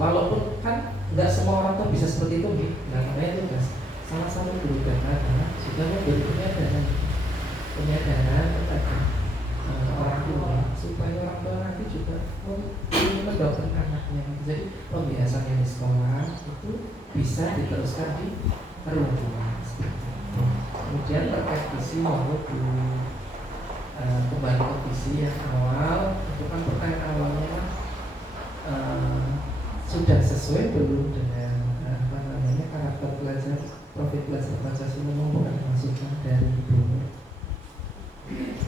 walaupun kan nggak semua orang tuh bisa seperti itu nih. Nah makanya itu guys, salah satu guru dan anak sudah memberi penyadaran kepada orang tua supaya orang tua nanti juga mendoakan anaknya. Jadi pembiasaan yang di sekolah itu bisa diteruskan di rumah. Kemudian terkait visi maupun kembali ke visi yang awal, itu kan pertanyaan awalnya sudah sesuai belum dengan karakter belajar profil belajar Pancasila bukan masukan dari ibu.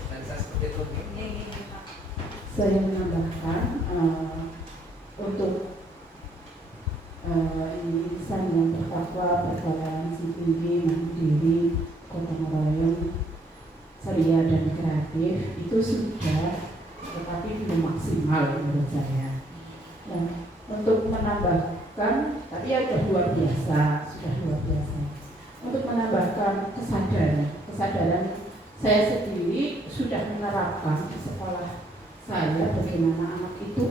Dan saya seperti itu. Saya menambahkan untuk insan yang bertakwa, bertoleransi tinggi, mandiri, gotong royong, ceria dan kreatif itu sudah, tetapi belum maksimal menurut saya. Dan untuk menambahkan, tapi ya sudah luar biasa. Untuk menambahkan kesadaran saya sendiri sudah menerapkan di sekolah saya bagaimana anak itu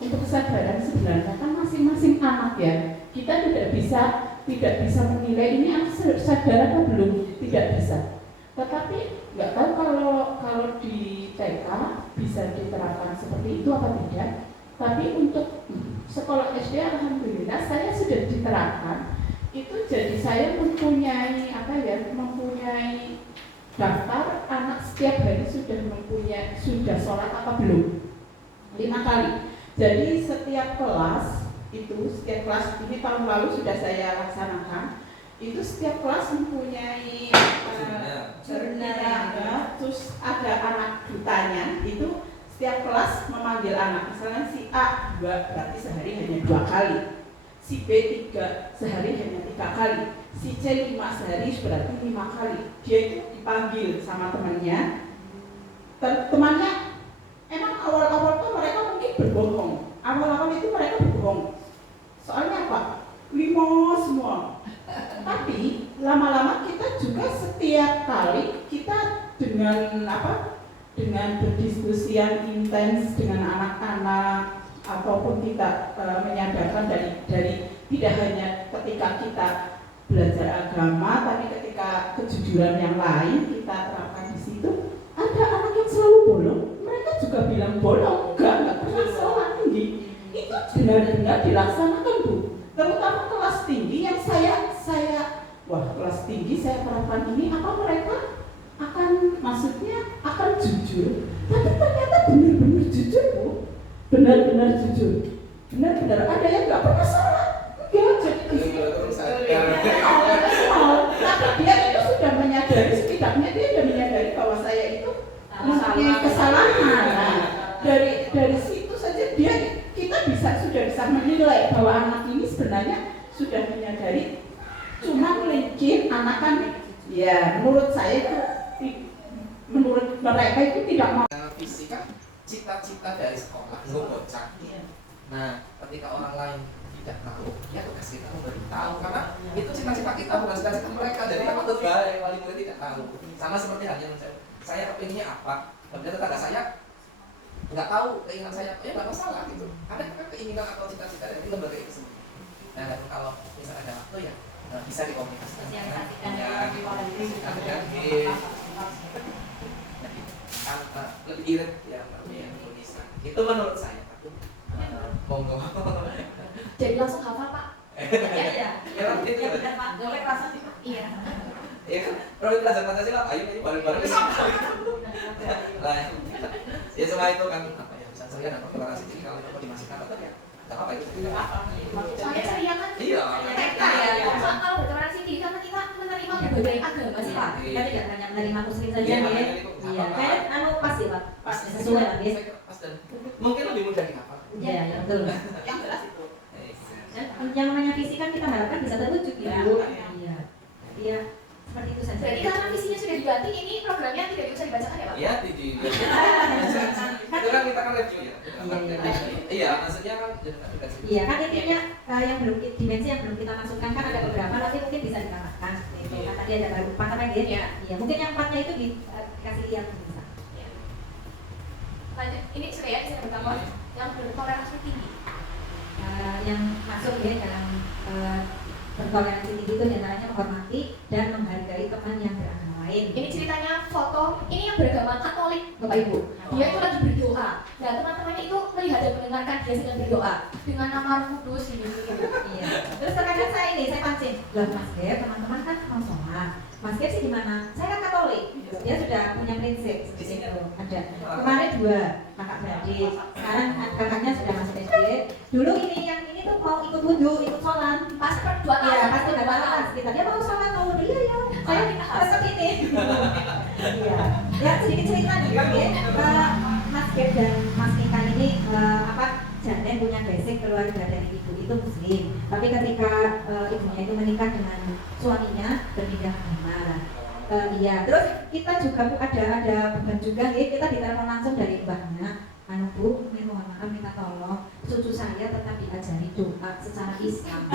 untuk kesadaran sebenarnya kan masing-masing anak ya. Kita tidak bisa menilai ini anak sadar atau belum, tidak bisa. Tetapi nggak tahu kalau di TK bisa diterapkan seperti itu apa tidak. Tapi untuk sekolah SD alhamdulillah saya sudah diterapkan. Itu jadi saya mempunyai daftar anak setiap hari sudah sholat apa belum 5 kali. Jadi setiap kelas ini tahun lalu sudah saya laksanakan. Itu setiap kelas mempunyai jurnal, terus ada anak dutanya. Itu setiap kelas memanggil anak, misalnya si A 2 berarti sehari hanya 2 kali, si B 3 sehari hanya 3 kali, si C 5 sehari berarti 5 kali. Dia itu dipanggil sama temannya. Temannya emang awal-awal tuh mereka mungkin berbohong. Awal-awal itu mereka berbohong. Soalnya apa? 5 semua. Tapi lama-lama kita juga setiap kali kita dengan berdiskusi yang intens dengan anak-anak ataupun kita menyadarkan dari tidak hanya ketika kita belajar agama, tapi ketika kejujuran yang lain kita terapkan di situ. Ada anak yang selalu bolong, mereka juga bilang bolong, enggak pernah sholat tinggi. Itu benar-benar dilaksanakan Bu. Terutama kelas tinggi yang kelas tinggi saya terapkan ini, apa mereka akan jujur, tapi ternyata benar-benar jujur Bu, benar-benar jujur, benar-benar ada yang nggak pernah salah, enggak jadi tapi dia itu sudah menyadari, setidaknya dia sudah menyadari bahwa saya itu mempunyai kesalahan. Nah, dari situ saja kita sudah bisa menilai bahwa anak ini sebenarnya sudah menyadari. Cuma mungkin anak kan, ya menurut saya itu, menurut mereka itu tidak mau. Visi kan cita-cita dari sekolah, bocah. Nah, ketika orang lain tidak tahu, ya tugas kita memberitahu karena itu cita-cita kita bukan cita-cita mereka. Jadi apa tuh wali murid tidak tahu. Sama seperti halnya saya kepinginnya apa, kemudian tetangga saya nggak tahu keinginan saya, ya nggak masalah gitu. Ada kan keinginan atau cita-cita dari lembaga itu sendiri. Nah, dan kalau misalnya ada waktu ya bisa dikomunikasikan. Ya, lebih irit ya, lebih tulisan. Itu menurut saya. Monggo. Jadi langsung hafal Pak. Ya, itu ya. Benar Pak, boleh rasa sih. Iya. Ya kan, kalau belajar Pancasila, ayo ini bareng-bareng sih. Nah, ya semua itu kan apa ya? Misalnya saya dapat toleransi, jadi kalau itu dimasukkan atau ya, nggak apa itu tidak apa. Soalnya ceria kan. Iya. Kalau bertoleransi tinggi karena kita menerima berbagai agama sih Pak. Kita tidak hanya menerima muslim saja Iya, ya. makanya itu Iya, apa? kayak pas sih Pak. Pas Sesuai lah ya. Pas dan mungkin lebih mudah dihafal. Iya, ya betul. Yang jelas itu. Dan yang namanya visi kan kita harapkan bisa terwujud ya. Iya. Iya. Seperti itu saja. Berarti karena visinya sudah diganti, ini programnya tidak bisa dibacakan ya Pak? Iya, itu kan kita kan review ya. Iya, maksudnya kan Iya, kan intinya yang belum dimensi yang belum kita masukkan kan ada beberapa, nanti mungkin bisa ditambahkan. Gitu. Kan tadi ada baru 4 apa ya? Iya, mungkin yang 4-nya itu dikasih lihat bisa. Lanjut, ini sudah ya, di sini bertambah yang bertoleransi tinggi. Yang masuk ya dalam bertoleransi tinggi itu diantaranya menghormati dan menghargai teman yang beragama lain. Ini ceritanya foto, ini yang beragama Katolik Bapak Ibu. Dia itu lagi berdoa. Nah teman-temannya itu melihat dan mendengarkan dia sedang berdoa dengan nama Roh Kudus ini. Iya. Terus terkadang saya pancing, loh Mas Gep, teman-teman kan mau sholat. Mas Gep sih gimana? Saya kan Katolik. Dia sudah punya prinsip seperti itu. Ada. Kemarin 2 kakak beradik. Sekarang kakaknya sudah masuk SD. Dulu ini tuh mau ikut wudhu, ikut sholat. Pas berdua tahun. Iya, pas udah tahun. Kita dia mau sholat mau wudhu. Iya ya. Saya tetap ini. Iya. Ya sedikit cerita nih. Mas Gep dan Mas Mika ini Janen punya basic keluarga dari ibu itu muslim. Tapi ketika ibunya itu menikah dengan suaminya berpindah agama. Iya, terus kita juga ada beban juga nih, kita ditelepon langsung dari mbahnya. Bu, mohon maaf minta tolong cucu saya tetap diajari doa secara Islam.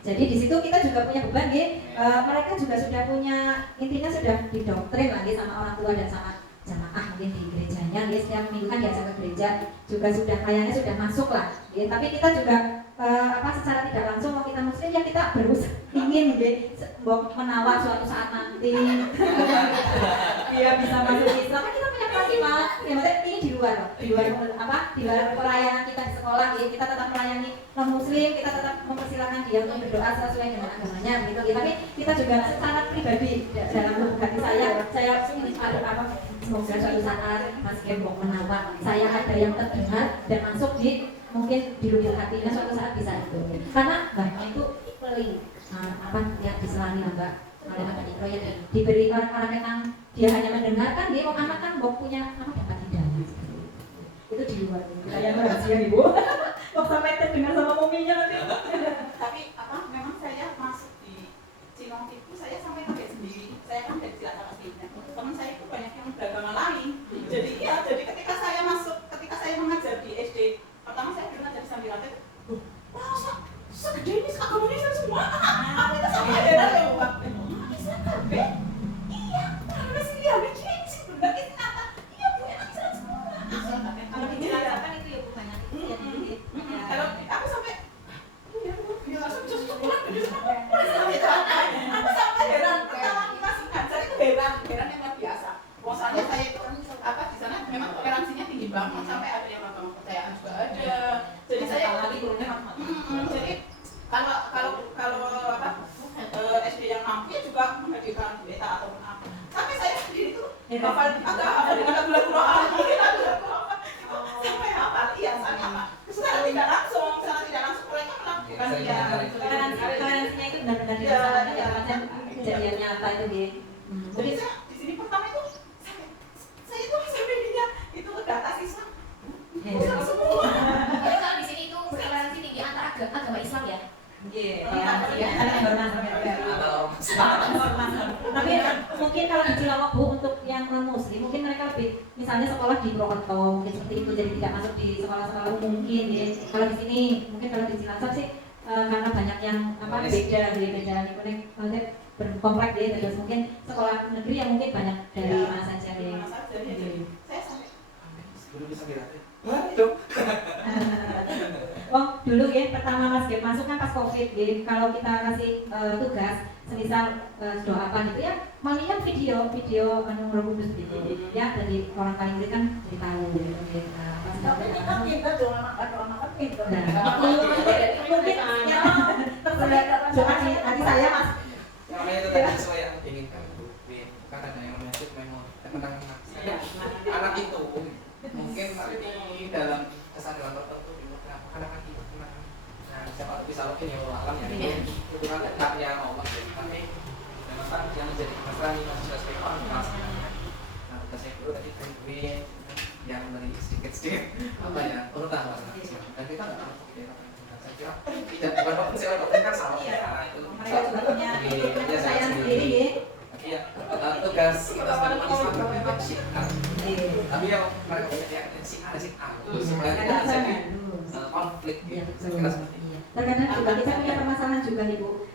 Jadi di situ kita juga punya beban nih. Mereka juga sudah punya, intinya sudah didoktrin lagi sama orang tua dan sama jamaah mungkin di gerejanya. Dia setiap minggu kan diajak ke gereja, juga sudah kayaknya sudah masuk lah. Ya, tapi kita juga secara tidak langsung mau kita muslim ya kita berusaha ingin menawar suatu saat nanti dia bisa masuk Islam. Kan kita punya kewajiban. Ya maksudnya ini di luar pelayanan kita di sekolah ya, kita tetap melayani non muslim, kita tetap mempersilahkan dia untuk berdoa sesuai dengan agamanya gitu ya. Tapi kita juga secara pribadi dalam lubuk hati saya semoga suatu saat Mas Gembong menawar saya ada yang terdengar dan masuk di mungkin di lubuk hatinya suatu saat bisa itu. Karena mbaknya itu peling ya diselani mbak ada proyek diberi orang-orang yang dia hanya mendengarkan, dia mau anak kan mau punya dapat hidayah itu di luar saya rahasia ibu kok sampai terdengar sama mominya nanti. Tapi memang saya masuk di Cilong itu saya sampai pakai sendiri. Saya kan dari Cilacap aslinya. Teman saya itu banyak yang beragama lain. Jadi ketika saya mengajar di SD, pertama saya dulu ngajar di Sambilantai. Wah, segede ini agama Indonesia semua. Apa itu sampai heran ya, Pak? Islam kabeh? Iya, karena sini ya, ini sih benar ini apa? Iya, Bu, emang Islam semua. Kalau di Cilacap kan itu ya bukannya Kalau aku sampai aku sampai heran. Pertama aku masih ngajar itu heran yang luar biasa. Soalnya saya itu di sana memang toleransinya tinggi banget sampai ada yang agama kepercayaan juga ada. Jadi saya jadi kalau SD yang mampu ya juga menghadirkan pendeta ataupun apa. Sampai saya sendiri tuh hafal dengan lagu-lagu Quran. Sampai hafal, iya sampai hafal. Secara tidak langsung mereka melakukan toleransinya itu benar-benar dirasakan ya macam kejadian nyata itu dia. Jadi saya di sini pertama itu saya itu sampai dia itu data siswa Islam semua. Jadi kalau di sini itu bertoleransi tinggi antara agama Islam ya. Tapi mungkin kalau di Cilacap Bu untuk yang non muslim mungkin mereka lebih misalnya sekolah di Purwokerto mungkin seperti itu jadi tidak masuk di sekolah-sekolah umum mungkin ya. Kalau di sini mungkin kalau di Cilacap sih banyak yang beda maksudnya berkomplek dia, terus mungkin sekolah negeri yang mungkin banyak dari mana saja deh. Saya sampai Belum bisa dilatih. Waduh. Oh dulu ya pertama Mas Gap masuk kan pas COVID ya, kalau kita kasih tugas semisal doa apa gitu ya, maunya video Roh Kudus gitu ya, dari orang paling murid kan jadi tahu gitu ya. Tapi kita pintar doa makan pintar. Mungkin ya doa di hati saya Mas. Namanya itu tadi sesuai yang inginkan Bu. Kan ada yang namanya memori menang anak itu mungkin nanti dalam kesadaran tertentu di beberapa anak itu nah siapa tahu bisa mungkin ya Allah alam ya itu kan haknya Allah ya. Tapi memang yang menjadi masalah ini masih sesuai orang masalahnya. Nah tugasnya dulu tadi bantuin yang dari sedikit apa ya urutan masalah kecil dan kita nggak tahu kita saya kira tidak bukan potensial kan sama ya itu mereka juga punya kepercayaan sendiri ya. tapi ya tugas kita sebagai manusia memang si A tapi yang mereka punya si A si A sebenarnya tidak jadi konflik gitu saya kira seperti itu. Terkadang juga kita punya permasalahan juga nih Bu,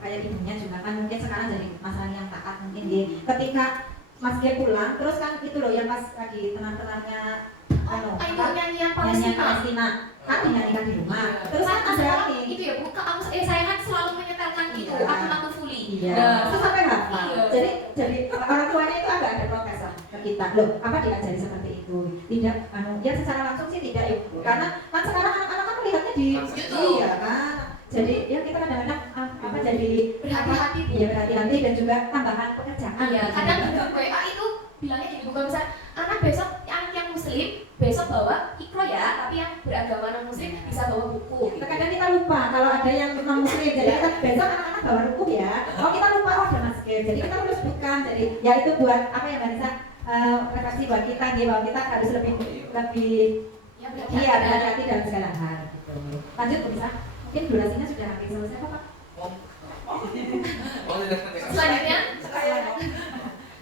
kayak ibunya juga kan mungkin sekarang jadi masalah yang taat mungkin dia ketika Mas Gap pulang terus kan itu loh yang pas lagi tenang-tenangnya nyanyian Palestina kan dinyanyikan di rumah terus kan ada ini itu ya Bu, saya kan selalu menyetelkan itu aku fully. Terus sampai hafal. Jadi orang tuanya itu agak ada protes lah ke kita. Loh, apa diajari seperti itu? Tidak, ya secara langsung sih tidak ya Bu. Karena kan sekarang anak-anak kan melihatnya di iya kan. Jadi ya kita kadang-kadang jadi berhati-hati, ya berhati-hati dan juga tambahan pekerjaan. Iya, kadang grup WA itu bilangnya gini bukan misal anak besok anak yang muslim besok bawa ikro ya, tapi yang beragama non muslim bisa bawa buku. Terkadang kita lupa kalau ada yang non muslim, jadi kita besok anak-anak bawa buku ya. Oh kita lupa ada Mas Gap, jadi kita harus sebutkan. Jadi ya itu buat apa ya Mbak Nisa, refleksi buat kita nih bahwa kita harus lebih berhati-hati dalam segala hal. Gitu. Lanjut Bu Nisa, mungkin durasinya sudah hampir selesai kok Pak.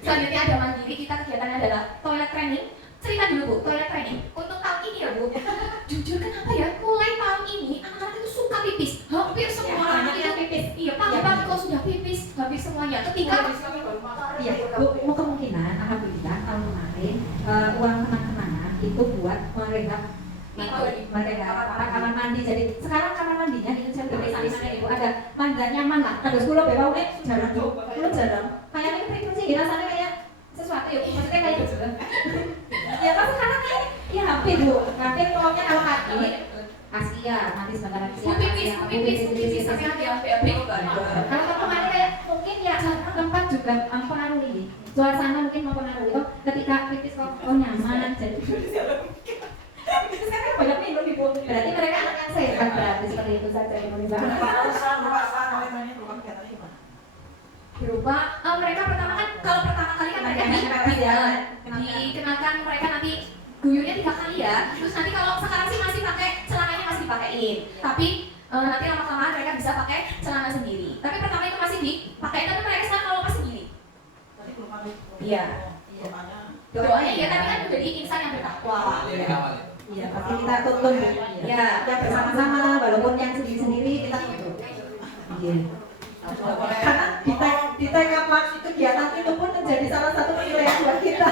Selanjutnya ada mandiri, kita kegiatannya adalah toilet training. Cerita dulu Bu, toilet training untuk tahun ini ya Bu. Jujur kenapa ya, mulai tahun ini anak-anak itu suka pipis. Hampir semua anak itu pipis. Iya, pagi-pagi kalau sudah pipis, hampir semuanya. Ketika iya, Bu, kemungkinan alhamdulillah tahun kemarin uang kenang-kenangan itu buat merehab kamar mandi. Jadi sekarang kamar mandinya itu saya beri sana Ibu ada mandi nyaman lah. Terus pulau bebau ini jarang Bu, pulau jarang. Kayaknya ini sih rasanya kayak sesuatu ya, maksudnya kayak ya kan sekarang ini ya hampir Bu, hampir pokoknya kalau kaki Asia nanti sebentar lagi pipis sampai hati kalau kemarin kayak mungkin ya tempat juga mempengaruhi suasana, mungkin mempengaruhi ketika pipis kok nyaman jadi sekarang banyak minum Ibu, berarti mereka anak yang sehat berarti seperti itu saja Ibu. Berupa mereka pertama kan kalau pertama kali kan mereka dikenakan mereka nanti guyurnya 3 kali ya. Terus nanti kalau sekarang sih masih pakai celananya masih dipakein. Tapi nanti lama-lama mereka bisa pakai celana sendiri. Tapi pertama itu masih dipakai, tapi mereka sekarang kalau pas sendiri. Iya. Doanya ya, tapi kan menjadi insan yang bertakwa. Iya, pasti kita tuntun ya, kita bersama-sama walaupun yang sendiri-sendiri kita tuntun. Iya. Karena di tengah kegiatan itu pun menjadi salah satu penilaian buat kita.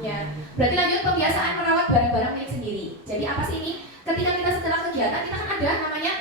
Ya, berarti lanjut pembiasaan merawat barang-barang milik sendiri. Jadi apa sih ini? Ketika kita setelah kegiatan kita kan ada namanya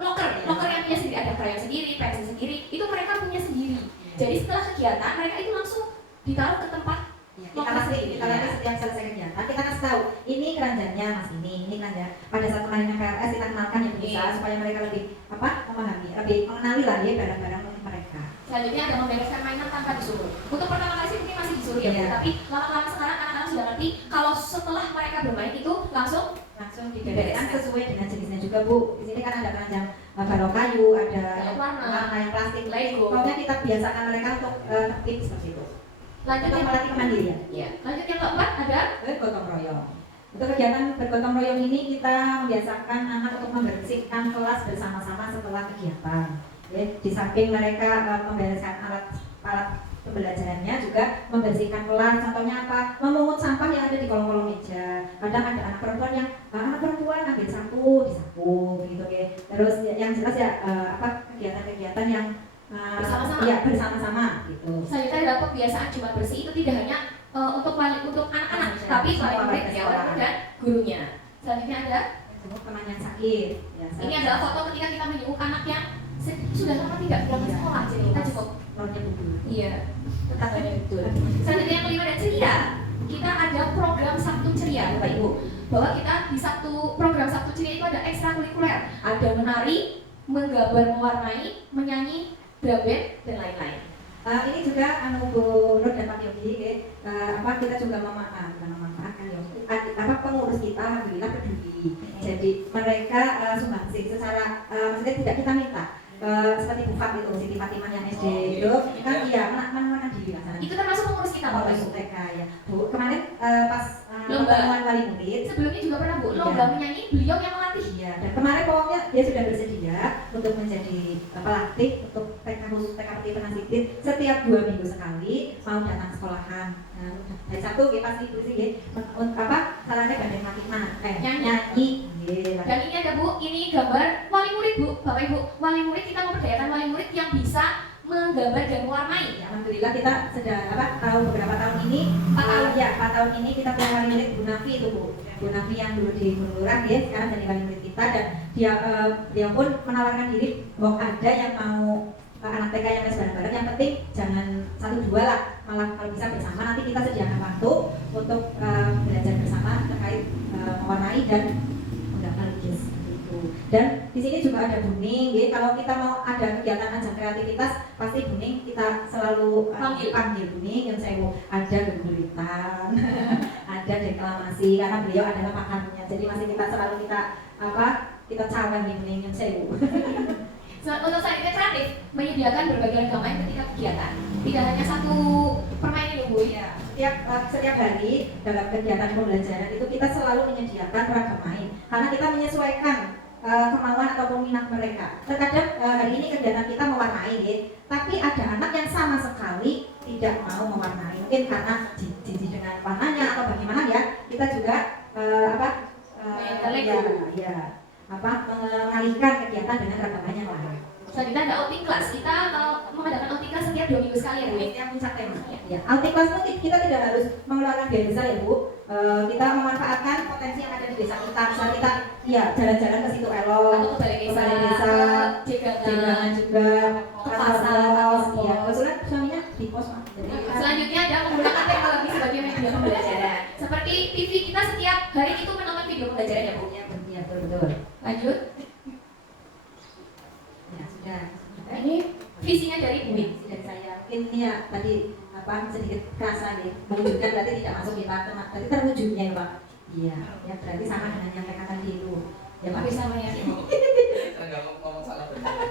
locker yang punya sendiri, ada krayon sendiri, pensil sendiri, itu mereka punya sendiri. Jadi setelah kegiatan mereka itu langsung ditaruh ke tempat. Kita nanti setiap selesai kegiatan kita kasih tahu ini keranjangnya Mas ini keranjang. Pada saat kemarin KRS kita kenalkan ya bisa supaya mereka lebih memahami, lebih mengenali lah ya barang-barang mereka. Selanjutnya ada membereskan mainan tanpa disuruh. Untuk pertama kali sih mungkin masih disuruh ya Bu, tapi lama-lama sekarang anak-anak sudah ngerti kalau setelah mereka bermain itu langsung dibereskan sesuai dengan jenisnya juga Bu. Di sini kan ada keranjang balok kayu, ada warna yang plastik, Lego. Pokoknya kita biasakan mereka untuk tertib seperti itu. Lanjut yang melatih kemandirian. Iya. Lanjut yang keempat ada bergotong royong. Untuk kegiatan bergotong royong ini kita membiasakan anak untuk membersihkan kelas bersama-sama setelah kegiatan. Ya, di samping mereka membereskan alat pembelajarannya juga membersihkan kelas. Contohnya apa? Memungut sampah yang ada ada di kolong-kolong meja. Kadang ada anak perempuan yang anak perempuan ambil sapu, disapu gitu ya. Terus yang jelas ya kegiatan-kegiatan yang Bersama-sama. ya bersama-sama gitu. Selanjutnya adalah kebiasaan Jumat bersih, itu tidak hanya untuk anak-anak, tapi wali murid, perawat dan gurunya. Selanjutnya ada Teman yang sakit. Ya, ini adalah foto ketika kita menjenguk anak yang sudah lama tidak pulang ke sekolah, jadi kita jenguk. Nonnya betul. Iya, tetangganya betul. Selanjutnya yang kelima dan ceria, kita ada program Sabtu Ceria, Bapak Ibu. Bahwa kita di program Sabtu Ceria itu ada ekstrakurikuler, ada menari, menggambar, mewarnai, menyanyi, drum band dan lain-lain. Ini juga Bu Nur dan Pak Yogi, kita juga memanfaatkan pengurus kita alhamdulillah peduli. Jadi mereka sumbangsih secara maksudnya tidak kita minta. Seperti Bu Fat itu, Siti Fatimah yang SD itu kan iya menawarkan diri lah. Itu termasuk pengurus kita Bapak Ibu. TK ya. Bu, kemarin pas lomba wali murid sebelumnya juga pernah Bu lomba menyanyi, beliau yang melatih. Iya, dan kemarin pokoknya dia sudah bersedia untuk menjadi pelatih untuk TK khusus TK Peti Penasitin setiap 2 minggu sekali mau datang sekolahan. Hari Sabtu pas ibu sih sarannya gandeng Fatimah nyanyi. Dan ini ada Bu, ini gambar wali murid Bu, Bapak Ibu. Wali murid kita memberdayakan wali murid yang bisa menggambar dan mewarnai. Ya, alhamdulillah kita sudah tahu beberapa tahun ini 4 tahun ini kita punya wali murid Bu Nafi itu Bu Nafi yang dulu di Gunung ya, sekarang jadi wali murid kita dan dia pun menawarkan diri bahwa ada yang mau anak TK yang les bareng-bareng, yang penting jangan 1-2 lah, malah kalau bisa bersama nanti kita sediakan waktu untuk belajar bersama terkait mewarnai dan menggambar lukis gitu. Dan di sini juga ada Buning, ya. Kalau kita mau ada kegiatan ajang kreativitas pasti Buning kita selalu panggil Buning yang saya mau ada gemburitan, ada deklamasi karena beliau adalah pakarnya. Jadi masih selalu kita cawan di Buning yang saya Untuk selanjutnya kreatif, menyediakan berbagai ragam main ketika kegiatan. Tidak hanya satu permainan ya Bu. Ya, setiap hari dalam kegiatan pembelajaran itu kita selalu menyediakan ragam main karena kita menyesuaikan kemauan ataupun minat mereka. Terkadang hari ini kegiatan kita mewarnai, ya, tapi ada anak yang sama sekali tidak mau mewarnai. Mungkin karena jijik dengan warnanya atau bagaimana ya. Kita juga mengalihkan kegiatan dengan ragam main yang lain. Selanjutnya ada outing class. Kita mengadakan outing class setiap 2 minggu sekali ya Bu. Yang puncak tema. Ya, outing class itu kita tidak harus mengeluarkan biaya besar ya Bu. Kita memanfaatkan potensi yang ada di desa kita. Misalnya kita jalan-jalan ke situ Elok, atau ke balai desa, Jegangan juga, pasar, ya. Kebetulan suaminya di pos. Selanjutnya ada menggunakan teknologi sebagai media pembelajaran. Seperti TV kita setiap hari itu menonton video pembelajaran ya Bu. Ya, betul. Lanjut. Ya, sudah. Ini visinya dari Bu. Dari saya. Mungkin ini ya tadi sedikit kerasa ya. Mewujudkan berarti tidak masuk di Pak. Tadi terwujudnya ya Pak. Iya, ya berarti sama dengan yang mereka tadi itu. Ya Pak. Bisa ya. Enggak ngomong salah.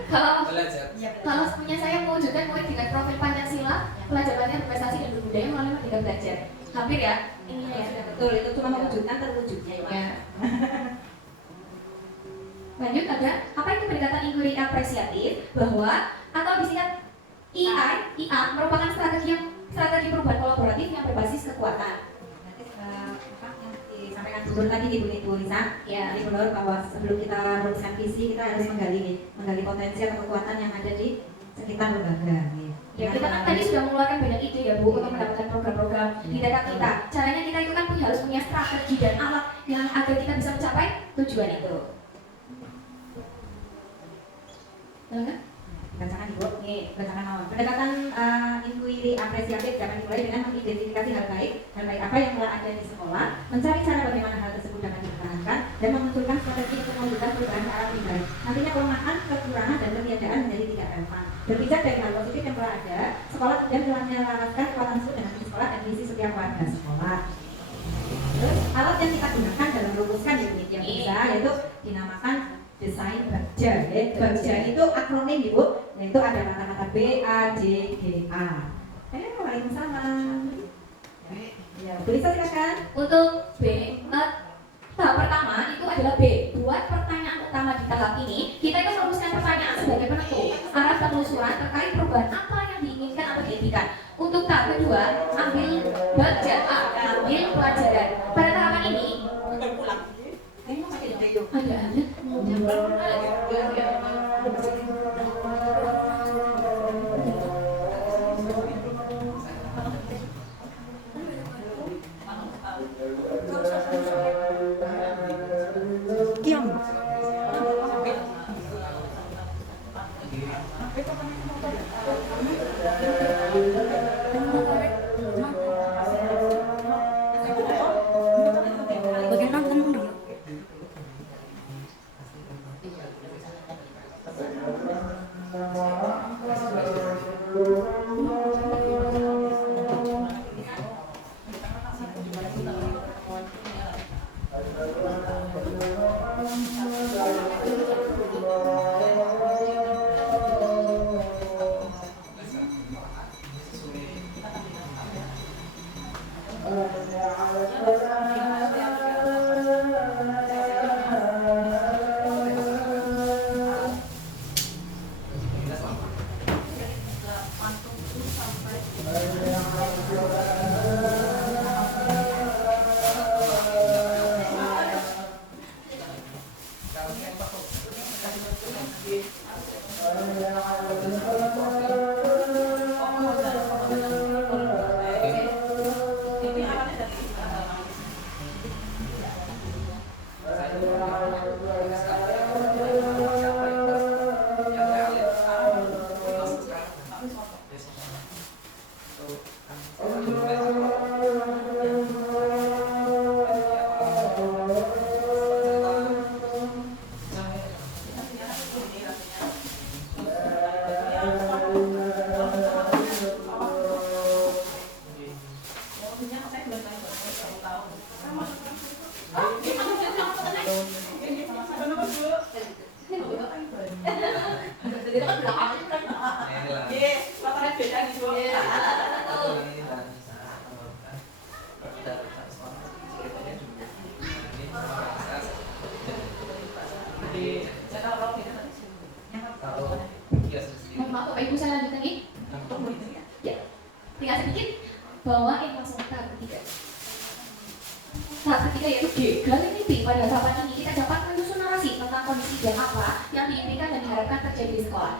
Kalau punya saya mewujudkan murid dengan profil Pancasila, pelajarannya berprestasi dan berbudaya melalui merdeka belajar. Hampir ya. Ini ya. Betul, itu cuma mewujudkan terwujudnya ya Pak. Ya. Lanjut ada apa itu pendekatan inquiry apresiatif, bahwa atau disingkat IA merupakan strategi perubahan kolaboratif yang berbasis kekuatan. Nanti yang disampaikan Bu Nur tadi di Bu Lisa, Ya. Bu Nur bahwa sebelum kita merumuskan visi kita harus menggali potensi atau kekuatan yang ada di sekitar lembaga. Ya, kita kan tadi sudah mengeluarkan banyak ide ya Bu untuk mendapatkan program-program di daerah kita. Caranya kita itu kan harus punya strategi dan alat yang agar kita bisa mencapai tujuan itu. Kan? Bacakan Ibu, bacakan awal. Pendekatan inquiry apresiatif dapat dimulai dengan mengidentifikasi hal baik apa yang telah ada di sekolah, mencari cara bagaimana hal tersebut dapat dipertahankan, dan memunculkan strategi untuk mewujudkan perubahan ke arah lebih baik. Nantinya kelemahan, kekurangan, dan ketiadaan menjadi tidak relevan. Berbicara dari hal positif yang telah ada, sekolah kemudian telah menyelaraskan kekuatan tersebut dengan visi sekolah dan visi setiap warga sekolah. Terus alat yang kita gunakan dalam merumuskan yang bisa yaitu dinamakan desain Bagja. Bagja itu akronim Ibu, yaitu ada kata-kata B, A, J, G, A. Waalaikumsalam. Ya, bisa silakan. Untuk B, tahap pertama itu adalah B. Buat pertanyaan utama di tahap ini, kita itu merumuskan pertanyaan sebagai penentu arah penelusuran terkait perubahan apa yang diinginkan atau diimpikan. Untuk tahap kedua, ambil Bagja A, ambil pelajaran. Mohon maaf Bapak Ibu, saya lanjutkan nih. Ya, tinggal sedikit bahwa yang langsung tahap ketiga. Tahap ketiga yaitu G. Dalam mimpi pada tahapan ini kita dapat menyusun narasi tentang kondisi dan apa yang diinginkan dan diharapkan terjadi di sekolah.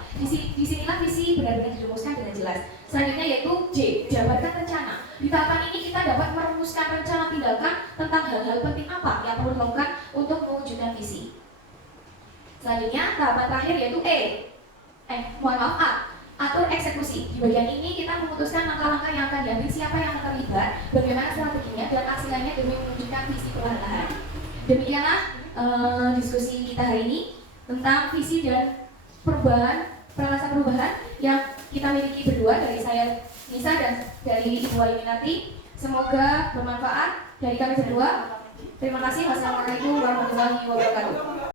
Disinilah visi benar-benar dirumuskan dengan jelas. Selanjutnya yaitu J. Jabarkan rencana. Di tahapan ini kita dapat merumuskan rencana tindakan tentang hal-hal penting apa yang perlu dilakukan untuk mewujudkan visi. Selanjutnya tahapan terakhir yaitu A. Atur eksekusi. Di bagian ini kita memutuskan langkah-langkah yang akan diambil, siapa yang akan terlibat, bagaimana strateginya, dan aksinya demi mewujudkan visi perlahan-lahan. Demikianlah diskusi kita hari ini tentang visi dan peralasan perubahan yang kita miliki berdua, dari saya Nisa dan dari Ibu Ayminati. Semoga bermanfaat dari kami berdua. Terima kasih. Wassalamualaikum warahmatullahi wabarakatuh.